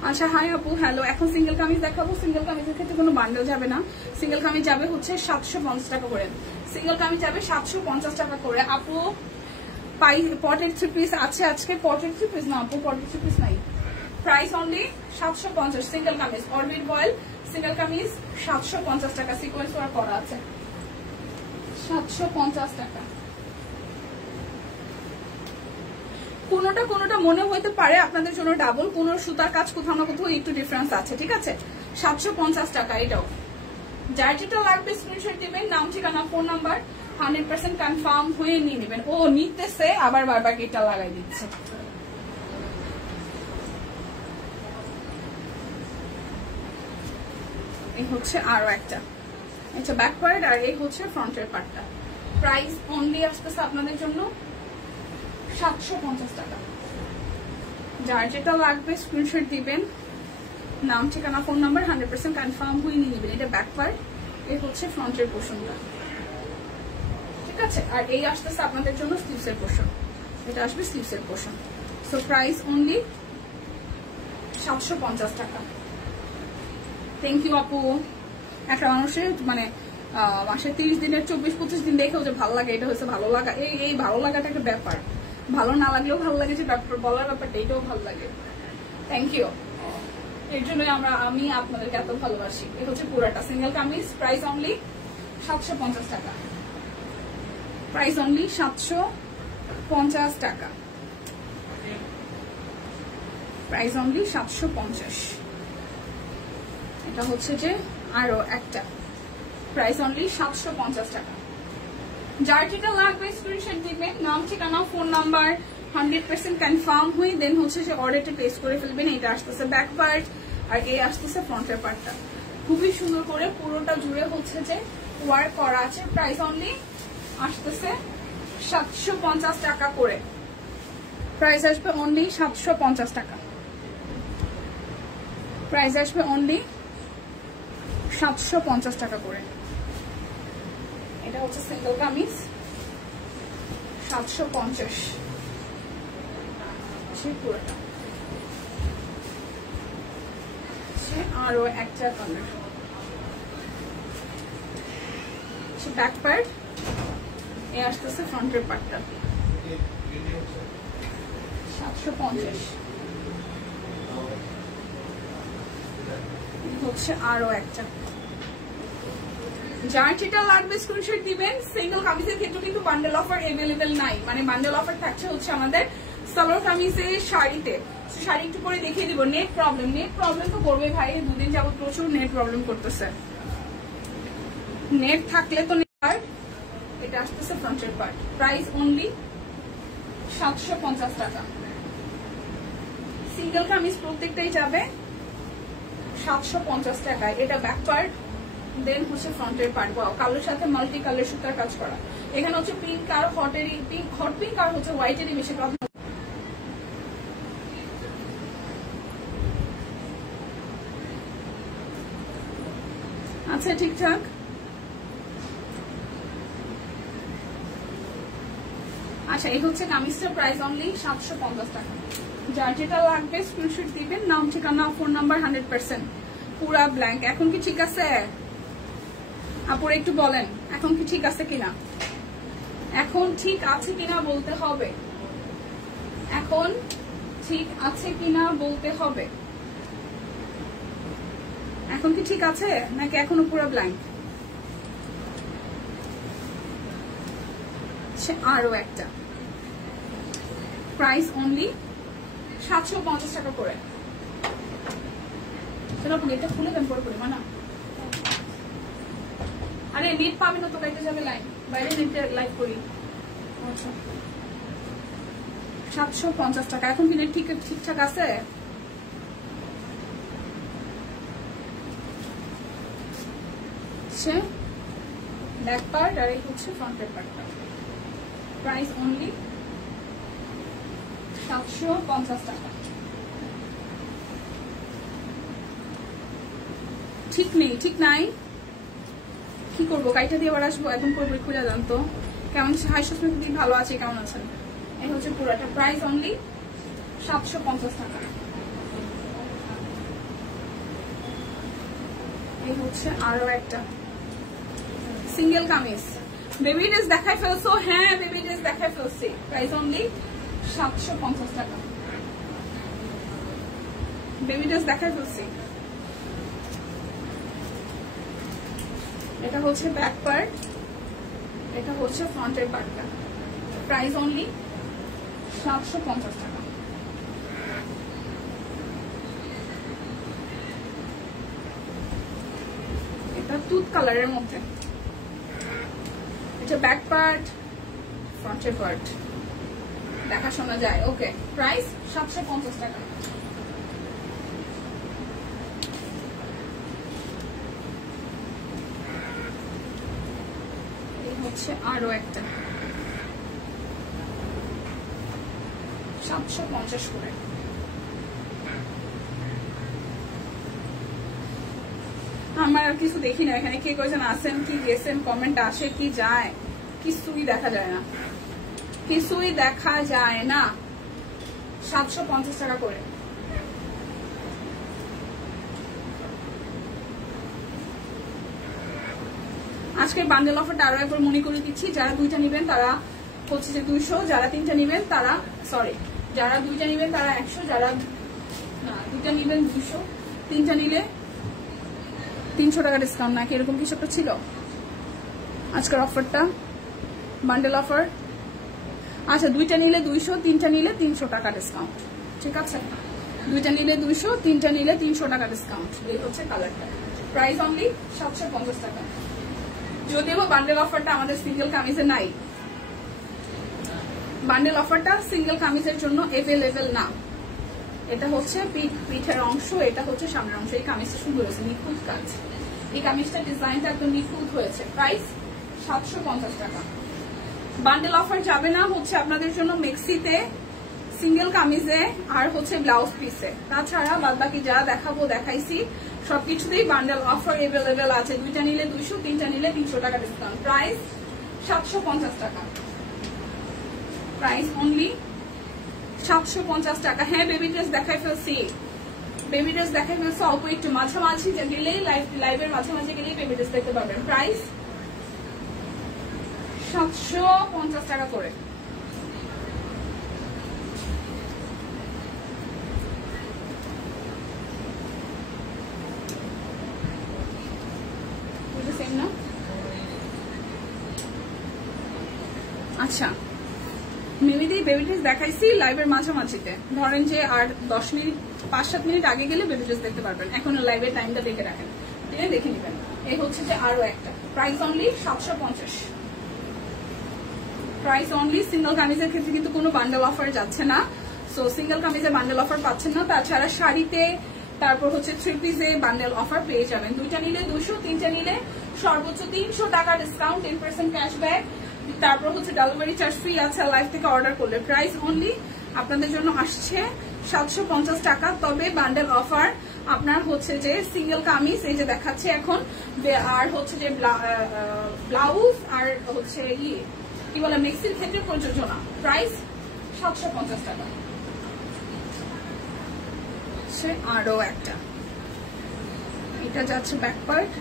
আচ্ছা হাই আপু, হ্যালো। এখন সিঙ্গেল কামিজ দেখাবো। সিঙ্গেল কামিজের ক্ষেত্রে কোনো বান্ডেল যাবে না, সিঙ্গেল কামিজ যাবে হচ্ছে 750 টাকা করে, সিঙ্গেল কামিজ যাবে 750 টাকা করে। আপু পটের 3 পিস আছে আজকে, পটের 3 পিস না আপু, পটের 3 পিস নাই, price only 750 single kameez. Orbit voile single kameez 750 টাকা, সিকোয়েন্স ওয়ার্ক করা আছে 750 টাকা। কোনোটা মনে হইতে পারে আপনাদের জন্য ডাবল, কোন সুতার কাজ কোথাও না কোথাও একটু ডিফারেন্স আছে, ঠিক আছে। 750 টাকা এটাও। যার যেটা লাগবে স্ক্রিনশট দিবেন, নাম ঠিকানা ফোন নাম্বার 100% কনফার্ম হয়ে নিয়ে নেবেন। ও নিতেছে আবার বারবার গেটটা লাগাই দিচ্ছে। এই হচ্ছে আরো একটা, এটা ব্যাক পার্ট আর এই হচ্ছে ফ্রন্টের পার্টটা। প্রাইস অনলি আসতেছে আপনাদের জন্য 750 টাকা। যার যেটা লাগবে স্ক্রিনশট দিবেন, নাম ঠিকানা ফোন নাম্বার 100% কনফার্ম হয়ে নিয়ে নেবেন। এটা ব্যাক পার্ট, এই হচ্ছে ফ্রন্টের পোর্শনটা, ঠিক আছে। আর এই আসতেছে আপনাদের জন্য স্লিভসের পোর্শন, এটা আসবে স্লিভসের পোর্শন। সো প্রাইস অনলি 750 টাকা। থ্যাংক ইউ আপু। একটা মানুষের মানে মাসে 30 দিনের 24-25 দিন দেখেও যে ভালো লাগে, এটা হচ্ছে ভালো লাগা। এই ভালো লাগাটা একটা ব্যাপার, ভালো না লাগলেও ভালো লাগে, যে ব্যাপার বলার ব্যাপারটা এটাও ভালো লাগে। থ্যাংক ইউ, এর জন্য আমি আপনাদেরকে এত ভালোবাসি। এই হচ্ছে পুরাটা সিঙ্গেল কামিজ, প্রাইস অনলি 750 টাকা। প্রাইস অনলি 750 টাকা। Price only 750। এটা হচ্ছে যে আরো একটা, প্রাইস অনলি 750 টাকা। যার যেটা লাগবে স্ক্রিনশট দিবেন, নাম ঠিকানা ফোন নাম্বার 100% কনফার্ম হয়ে দেন হচ্ছে যে অর্ডারটা প্লেস করে ফেলবেন। এটা আসতেছে ব্যাক পার্ট আর এই আসতেছে ফ্রন্টের পার্টটা। খুবই সুন্দর করে পুরোটা জুড়ে হচ্ছে যে ওয়ার্ক করা আছে। প্রাইস অনলি আসতেছে 750 টাকা করে। প্রাইস আসবে অনলি 750 টাকা। প্রাইস আসবে অনলি 750 টাকা করে। এটা হচ্ছে সিঙ্গেল কামিজ 750 পুরোটা। আরো একটা কালার ব্যাক পার্ট, এ আসতেছে ফ্রন্টের পার্টটা 750। হচ্ছে আরো একটা। যার যেটা লাগবে স্ক্রিনশট দিবেন। সিঙ্গেল কামিজের ক্ষেত্রে কিন্তু বান্ডেল অফার এভেলেবেল নাই, মানে বান্ডেল অফার থাকছে হচ্ছে আমাদের সালোয়ার কামিজের শাড়িতে। শাড়ি একটু করে দেখিয়ে দিব। নেট প্রবলেম তো করবে ভাই, দুদিন যাবত প্রচুর নেট প্রবলেম করতেছে। নেট থাকলে তো এটা আসতেছে ফ্রন্টের পার্ট। প্রাইস অনলি 750 টাকা। সিঙ্গেল কামিজ প্রত্যেকটাই যাবে 750 টাকায়। এটা ব্যাক পার্ট, দেন হচ্ছে ফ্রন্টের পার্ট। কালোর সাথে মাল্টি কালার সুতার কাজ করা। এখানে হচ্ছে পিঙ্ক আর হট পিঙ্ক আর হচ্ছে হোয়াইটেরই বেশি প্রবলেম। আচ্ছা ঠিকঠাক। আচ্ছা এই হচ্ছে কামিজটা, প্রাইস অনলি 750 টাকা। যার যেটা লাগবে স্ক্রিনশট দিবেন, নাম ঠিকানা ফোন নাম্বার 100%। পুরা ব্ল্যাঙ্ক। এখন কি ঠিক আছে আপুরা একটু বলেন, এখন কি ঠিক আছে কিনা? এখন ঠিক আছে কিনা বলতে হবে। এখন ঠিক আছে কিনা বলতে হবে। এখন কি ঠিক আছে নাকি এখনো পুরো ব্ল্যাঙ্ক? আরো একটা, প্রাইস অনলি 750 টাকা করে। চলো এটা খুলে দেন পরে করে মানা। আরে নেট পাবে না তো, কাইতে যাবে লাইন, বাইরে নেটে লাইভ করি। 750 টাকা। এখন কি নেট ঠিকঠাক আছে? ব্যাক পার্ট আর এই হচ্ছে ফ্রন্টের পার্টটা। প্রাইস অনলি 750 টাকা। ঠিক নেই, ঠিক নাই, কি করবো? কাইটা দিয়ে আবার আসবো, একদম পুরোপুরি খুলে যান তো। কেমন হাই সুস্মিতা দিন, ভালো আছে, কেমন আছেন? এই হচ্ছে পুরোটা। প্রাইস অনলি 750 টাকা। এই হচ্ছে আরো একটা সিঙ্গেল কামিজ। বেবি ড্রেস দেখাই ফেলছো? হ্যাঁ বেবি ড্রেস দেখাই ফেলছি। প্রাইস অনলি 750 টাকা। বেবি ড্রেস দেখাই ফেলছি। এটা হচ্ছে ব্যাক পার্ট, এটা হচ্ছে ফ্রন্টের পার্টটা। প্রাইস অনলি 750 টাকা। এটা তুত কালারের মধ্যে, এটা ব্যাক পার্ট, ফ্রন্টের পার্ট দেখা শোনা যায়। ওকে, প্রাইস 750 টাকা। এই হচ্ছে আরো একটা 750 করে। আমার আর কিছু দেখি না এখানে, কে কয়জন আসেন কি গেছেন, কমেন্ট আসে কি যায়, কিছুই দেখা যায় না, কিছুই দেখা যায় না। 750 টাকা করে। আজকের বান্ডেল অফারটা আরো একবার মনে করে দিচ্ছি, যারা দুইটা নিবেন তারা হচ্ছে যে 200, যারা তিনটা নিবেন তারা যারা দুইটা নিবেন তারা 100, যারা দুইটা নিবেন 200, তিনটা নিলে 300 টাকা ডিসকাউন্ট, নাকি এরকম কিছু একটা ছিল আজকের অফারটা, বান্ডেল অফার। আচ্ছা, দুইটা নিলে 200, তিনটা নিলে 300 টাকা ডিসকাউন্ট, ঠিক আছে? দুইটা নিলে 200, তিনটা নিলে 300 টাকা ডিসকাউন্ট। এই হচ্ছে কালারটা। প্রাইস অনলি 750 টাকা। যদিও বান্ডেল অফারটা আমাদের সিঙ্গেল কামিজে নাই, বান্ডেল অফারটা সিঙ্গেল কামিজের জন্য এভেলেবেল না। এটা হচ্ছে পিঠের অংশ, এটা হচ্ছে সামনের অংশ। এই কামিজটা সুন্দর হয়েছে, নিখুঁত কাজ। এই কামিজটা ডিজাইনটা একদম নিখুঁত হয়েছে। প্রাইস 750 টাকা। বান্ডেল অফার যাবে না হচ্ছে আপনাদের জন্য মেক্সিতে, সিঙ্গেল কামিজে আর হচ্ছে ব্লাউজ পিসে। তাছাড়া বাদ বাকি যা দেখাবো দেখাইছি সবকিছুতেই বান্ডেল অফার এভেলেবেল আছে। দুইটা নিলে 200, তিনটা নিলে 300 টাকা ডিসকাউন্ট। প্রাইস 750 টাকা। প্রাইস অনলি 750 টাকা। হ্যাঁ, বেবি ড্রেস দেখাই ফেলছি, বেবি ড্রেস দেখাই ফেলছি অল্প একটু, মাঝামাঝি গেলেই লাইভের মাঝামাঝি গেলেই বেবি ড্রেস দেখতে পাবেন। প্রাইস 750 টাকা করে। সেম না? আচ্ছা, মিলিতেই বেবি ড্রেস দেখাইছি লাইভের মাঝামাঝিতে, ধরেন যে আর 10 মিনিট 5-7 মিনিট আগে গেলে বেবি ড্রেস দেখতে পারবেন। এখন লাইভের টাইমটা দেখে রাখেন, দেখে নিবেন। এই হচ্ছে যে আরো একটা। Price only 750। Price only. Single কামিজের ক্ষেত্রে কিন্তু কোনো বান্ডেল অফার যাচ্ছে না, সো সিঙ্গেল কামিজে বান্ডেল অফার পাচ্ছেন না। তাছাড়া শাড়িতে, তারপর হচ্ছে 3 পিসে বান্ডেল অফার পেয়ে যাবেন। দুইটা নিলে 200, তিনটা নিলে সর্বোচ্চ 300 টাকা ডিসকাউন্ট, 10% ক্যাশব্যাক, তারপর হচ্ছে ডেলিভারি চার্জ ফ্রি আছে লাইভ থেকে অর্ডার করলে। প্রাইস অনলি আপনাদের জন্য আসছে 750 টাকা। তবে বান্ডেল অফার আপনার হচ্ছে যে সিঙ্গেল কামিজ এই যে দেখাচ্ছে এখন, আর হচ্ছে যে ব্লাউজ আর হচ্ছে কি বলে মিক্সির ক্ষেত্রে প্রযোজ্য না। প্রাইস 750 টাকা। আরো একটা, এটা যাচ্ছে ব্যাক পার্ট,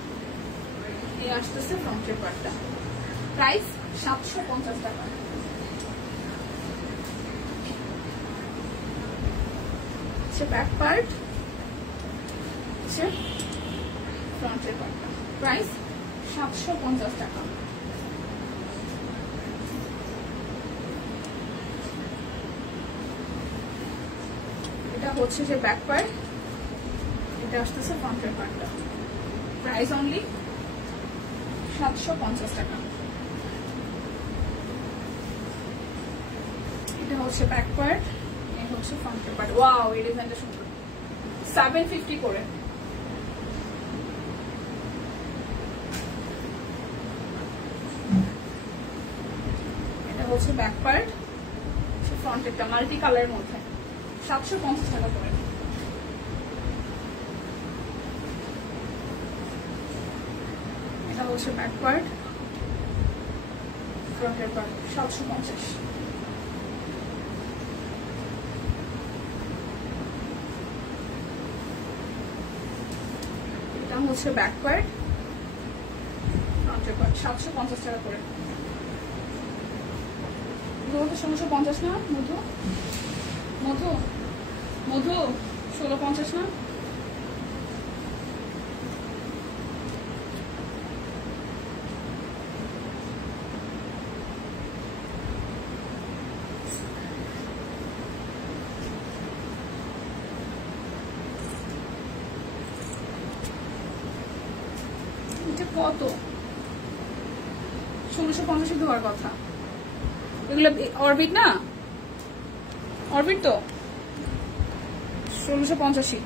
এই আসতেছে ফ্রন্টের পার্টটা। প্রাইস 750 টাকা। ব্যাক পার্ট, ফ্রন্টের পার্টটা। প্রাইস 750 টাকা। এটা হচ্ছে যে ব্যাক পার্ট, এটা আসতেছে ফ্রন্টের পার্টটা। প্রাইস অনলি 750 টাকা। এটা হচ্ছে ব্যাক পার্ট, এটা হচ্ছে ফ্রন্টের পার্ট। ওয়াও, এই ডিজাইনটা সুন্দর। 750 করে। এটা হচ্ছে ব্যাক পার্ট, ফ্রন্টেরটা মাল্টি কালারের মধ্যে 750 টাকা করে। এটা হচ্ছে ব্যাক পার্ট, ফ্রন্টের পার্ট 750। এটা হচ্ছে ব্যাক পার্ট, ফ্রন্টের পার্ট 750 টাকা করে। 1650 না মধু? মধু 1650 না? কত 1650 দেওয়ার কথা। এগুলো অরবিট না, অরবিট তো 1650।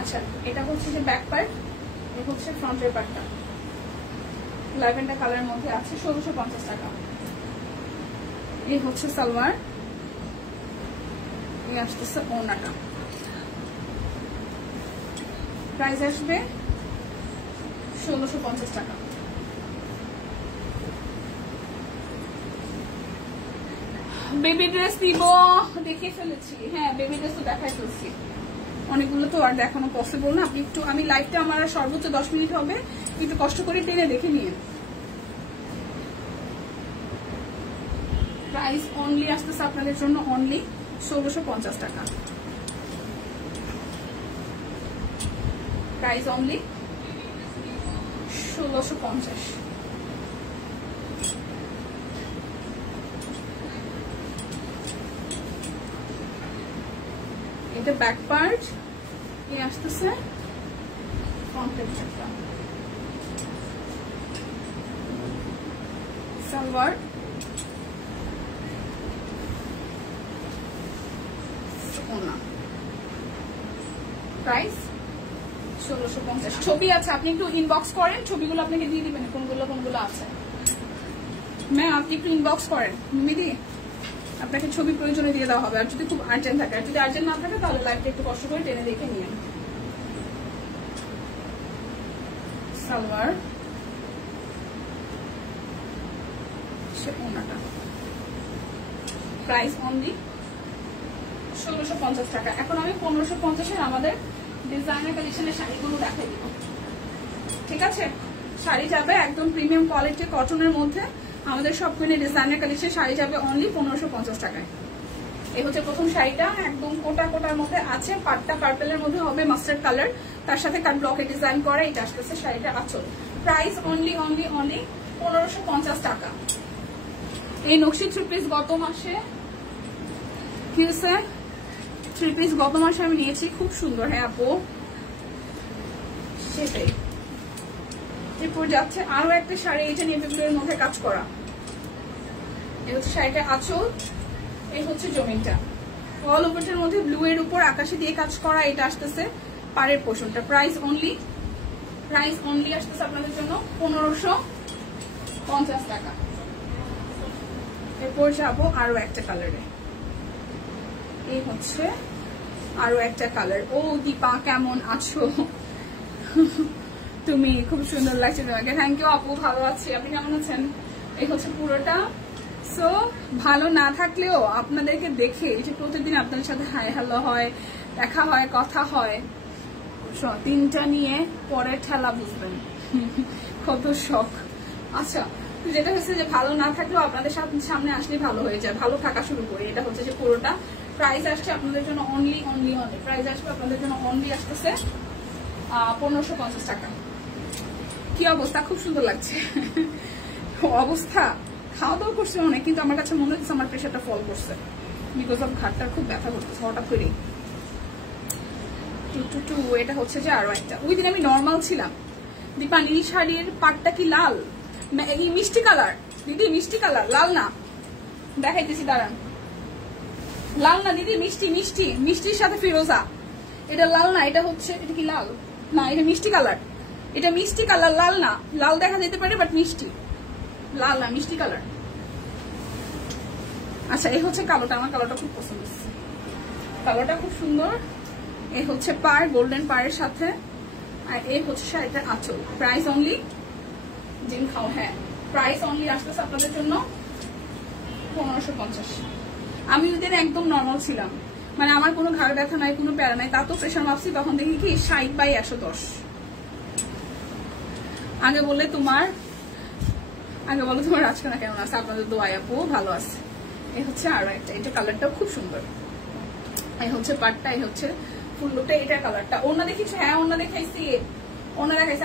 আচ্ছা এটা হচ্ছে যে ব্যাক পার্ট, এটা হচ্ছে ফ্রন্টের পার্টটা, ল্যাভেন্ডার কালারের মধ্যে আছে 1650 টাকা। এই হচ্ছে সালোয়ার, এই আসতেছে ওড়নাটা, প্রাইস আসবে 1650 টাকা। বেবি ড্রেস দিব, দেখিয়ে ফেলেছি। হ্যাঁ বেবি ড্রেস তো দেখাই ফেলছি, অনেকগুলো তো আর দেখানো পসিবল না। আপনি একটু, আমি লাইভটা আমার সর্বোচ্চ 10 মিনিট হবে, একটু কষ্ট করে টেনে দেখে নিন। প্রাইস অনলি আসতেছে আপনাদের জন্য অনলি 1650 টাকা। Price only 1650। এটা ব্যাক পার্ট, এই আসতেছে ফ্রন্টের পার্টটা, সালোয়ার, ওড়না। প্রাইস 1650। ছবি আছে, আপনি একটু ইনবক্স করেন, ছবিগুলো আপনাকে দিয়ে দিবেন কোনগুলো কোনগুলো আছে। ম্যাম আপনি একটু ইনবক্স করেন, মিমি আপনাকে ছবি প্রয়োজনে দিয়ে দেওয়া হবে। আর যদি খুব আর্জেন্ট থাকে, আর যদি আর্জেন্ট না থাকে তাহলে লাইভটা একটু কষ্ট করে টেনে দেখে নিন। সালোয়ার, ওড়নাটা, প্রাইস অনলি 1650 টাকা। এখন আমি 1550-এর আমাদের ডিজাইনার কালেকশনের শাড়িগুলো দেখাই দিব, ঠিক আছে? শাড়ি যাবে একদম প্রিমিয়াম কোয়ালিটি কটনের মধ্যে, আমাদের সব কিনে ডিজাইনার কালেকশন শাড়ি যাবে অনলি 1550 টাকায়। এই হচ্ছে প্রথম শাড়িটা, একদম কোটা কোটার মধ্যে আছে, পাটটা পার্পেলের মধ্যে হবে মাস্টার্ড কালার, তার সাথে কাট ব্লকে ডিজাইন করা। এটা আসতেছে শাড়িটা আঁচল। প্রাইস অনলি অনলি অনলি 1550 টাকা। এই নকশি 3 পিস গত মাসে কি হয়েছে, 3 পিস গত মাসে আমি নিয়েছি, খুব সুন্দর। হ্যাঁ আপু সেটাই। এরপর যাচ্ছে আরো একটা শাড়ি, এটা নেভি ব্লু এর মধ্যে কাজ করা। এই হচ্ছে শাড়িটা আঁচল, এই হচ্ছে জমিনটা, অল ওভারটার মধ্যে ব্লু এর উপর আকাশি দিয়ে কাজ করা। এটা আসতেছে পাড়ের পোর্শনটা। প্রাইস অনলি আসতেছে আপনাদের জন্য 1550 টাকা। এরপর যাবো আরো একটা কালারে, এই হচ্ছে আরো একটা কালার। ও দীপা কেমন আছো তুমি? খুব সুন্দর লাগছে তোমাকে, থ্যাংক ইউ আপু, ভালো আছি। আপনি কেমন আছেন? এই হচ্ছে পুরোটা। সো ভালো না থাকলেও আপনাদেরকে দেখে, এই যে প্রতিদিন আপনাদের সাথে হাই হ্যালো হয়, দেখা হয়, কথা হয়, তিনটা নিয়ে পরে ঠেলা বুঝবেন কত শখ। আচ্ছা যেটা হচ্ছে যে ভালো না থাকলেও আপনাদের সামনে আসলে ভালো হয়ে যায়, ভালো থাকা শুরু করি। এটা হচ্ছে যে পুরোটা। প্রাইস আসছে আপনাদের জন্য অনলি প্রাইস আসবে আপনাদের জন্য অনলি আসতেছে 1550 টাকা। কি অবস্থা? খুব সুন্দর লাগছে অবস্থা। খাওয়া দাওয়া করছে অনেক, কিন্তু আমার কাছে মনে হচ্ছে আমার প্রেশারটা ফল করছে, বিকজ অফ ঘাটটার খুব ব্যথা করতেছে হঠাৎ করে। এটা হচ্ছে যে আরো একটা, ওই দিন আমি নর্মাল ছিলাম। দীপা নীল শাড়ির পাটটা কি লাল? এই মিষ্টি কালার দিদি, মিষ্টি কালার, লাল না, দেখাইতেছি দাঁড়ান। লাল না দিদি, মিষ্টি মিষ্টি, মিষ্টির সাথে ফিরোজা। এটা লাল না, এটা হচ্ছে, এটা কি লাল না, এটা মিষ্টি কালার। এটা মিষ্টি কালার, লাল না। লাল দেখা যেতে পারে বাট মিষ্টি, লাল না, মিষ্টি কালার। আচ্ছা এই হচ্ছে কালোটা, আমার কালোটা খুব পছন্দ হচ্ছে, কালোটা খুব সুন্দর। এই হচ্ছে পাড়, গোল্ডেন পাড়ের সাথে। আর এই হচ্ছে শাড়িটার আঁচল। প্রাইস অনলি, জিম খাও, হ্যাঁ প্রাইস অনলি আসতেছে আপনাদের জন্য 1550। আমি ওই দিন একদম নর্মাল ছিলাম, মানে আমার কোনো ঘাড় ব্যথা নাই, কোনো প্যারা নাই, তা তো প্রেশার মাপছি, তখন দেখি কি 60/110। আগে বলো তোমার রাজখানা কেমন আছে? আপনাদের দোয়ায় আপু ভালো আছে। এই হচ্ছে আরো একটা, এটা কালারটাও খুব সুন্দর। এই হচ্ছে পাটটা, এই হচ্ছে ফুলটা, এটা কালারটা। ওনা দেখিস? হ্যাঁ ওনা দেখাইছি,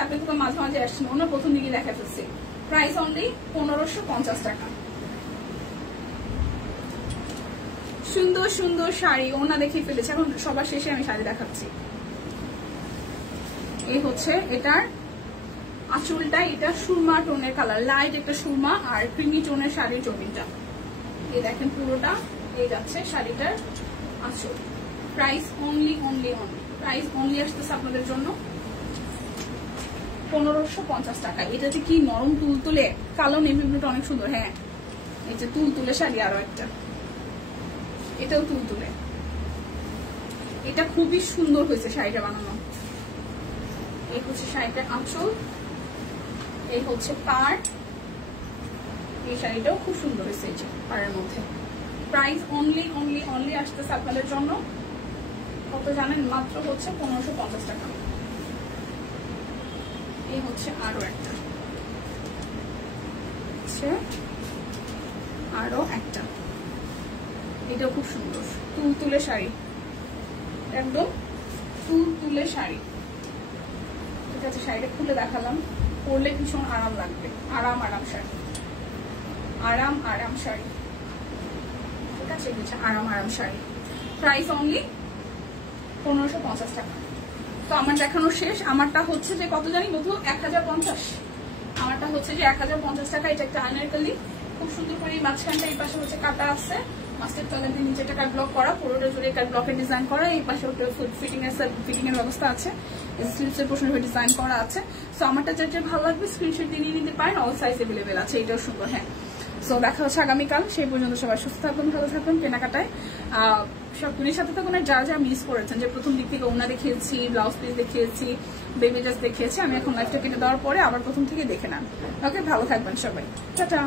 আপনি তো মাঝে মাঝে আসছেন, ওনার প্রথম দিকে দেখা ফেলছি। প্রাইস অনলি 1550 টাকা। সুন্দর সুন্দর শাড়ি, ওনা দেখিয়ে ফেলেছে। এখন সবার শেষে আমি শাড়ি দেখাচ্ছি। এই হচ্ছে এটার আঁচলটা, এটা সুরমা টোনের কালার, লাইট একটা সুরমা আর ক্রিমি টোনের শাড়ির জমিনটা। এই দেখেন পুরোটা এই যাচ্ছে শাড়িটার আঁচল। প্রাইস অনলি প্রাইস অনলি আসতেছে আপনাদের জন্য 1550 টাকা। এটা যে কি নরম তুলতুলে, কালো নেভি ব্লুটা অনেক সুন্দর। হ্যাঁ এই যে তুলতুলে শাড়ি, আরো একটা, এটাও তুলতুলে। এটা খুবই সুন্দর হয়েছে শাড়িটা বানানো। এই হচ্ছে শাড়িটার আঁচল, এই হচ্ছে পাড়। এই শাড়িটাও খুব সুন্দর হয়েছে এই যে পাড়ের মধ্যে। প্রাইস অনলি আসতেছে আপনাদের জন্য কত জানেন? মাত্র হচ্ছে 1550 টাকা। এই হচ্ছে আরো একটা, এটাও খুব সুন্দর তুলতুলে শাড়ি, একদম তুলতুলে শাড়ি। ঠিক আছে, শাড়িটা খুলে দেখালাম, পরলে ভীষণ আরাম লাগবে। আরাম শাড়ি, আরাম শাড়ি। ঠিক আছে, আরাম শাড়ি। প্রাইস অনলি 1550 টাকা। তো আমার দেখানো শেষ। আমারটা হচ্ছে যে কত জানি বধু, 1050। আমারটা হচ্ছে যে 1050 টাকা। এটা একটা আনারকলি, খুব সুন্দর করে মাঝখানটা, এই পাশে হচ্ছে কাটা আছে, মাস্টার তলার দিয়ে নিচেটা কাট ব্লক করা, পুরোটা জুড়ে কাট ব্লকের ডিজাইন করা। এই পাশে ফিটিং এর ব্যবস্থা আছে, স্লিভস এর পোর্শন ডিজাইন করা আছে। সো আমারটা যেটা ভালো লাগবে স্ক্রিনশট দিয়ে নিতে পারেন, অল সাইজ अवेलेबल আছে। এটাও সুন্দর। হ্যাঁ, সো দেখা হচ্ছে আগামীকাল। সেই পর্যন্ত সবাই সুস্থ থাকবেন, ভালো থাকবেন। কেনাকাটায় সবগুলির সাথে থাকুন। যা মিস করেছেন, যে প্রথম দিক থেকে ওনা দেখিয়েছি, ব্লাউজ পিস দেখিয়েছি, বেবি ড্রেস দেখিয়েছি, আমি এখন লাইফটা কেটে দেওয়ার পরে আবার প্রথম থেকে দেখে নেন। ওকে, ভালো থাকবেন সবাই, টাটা।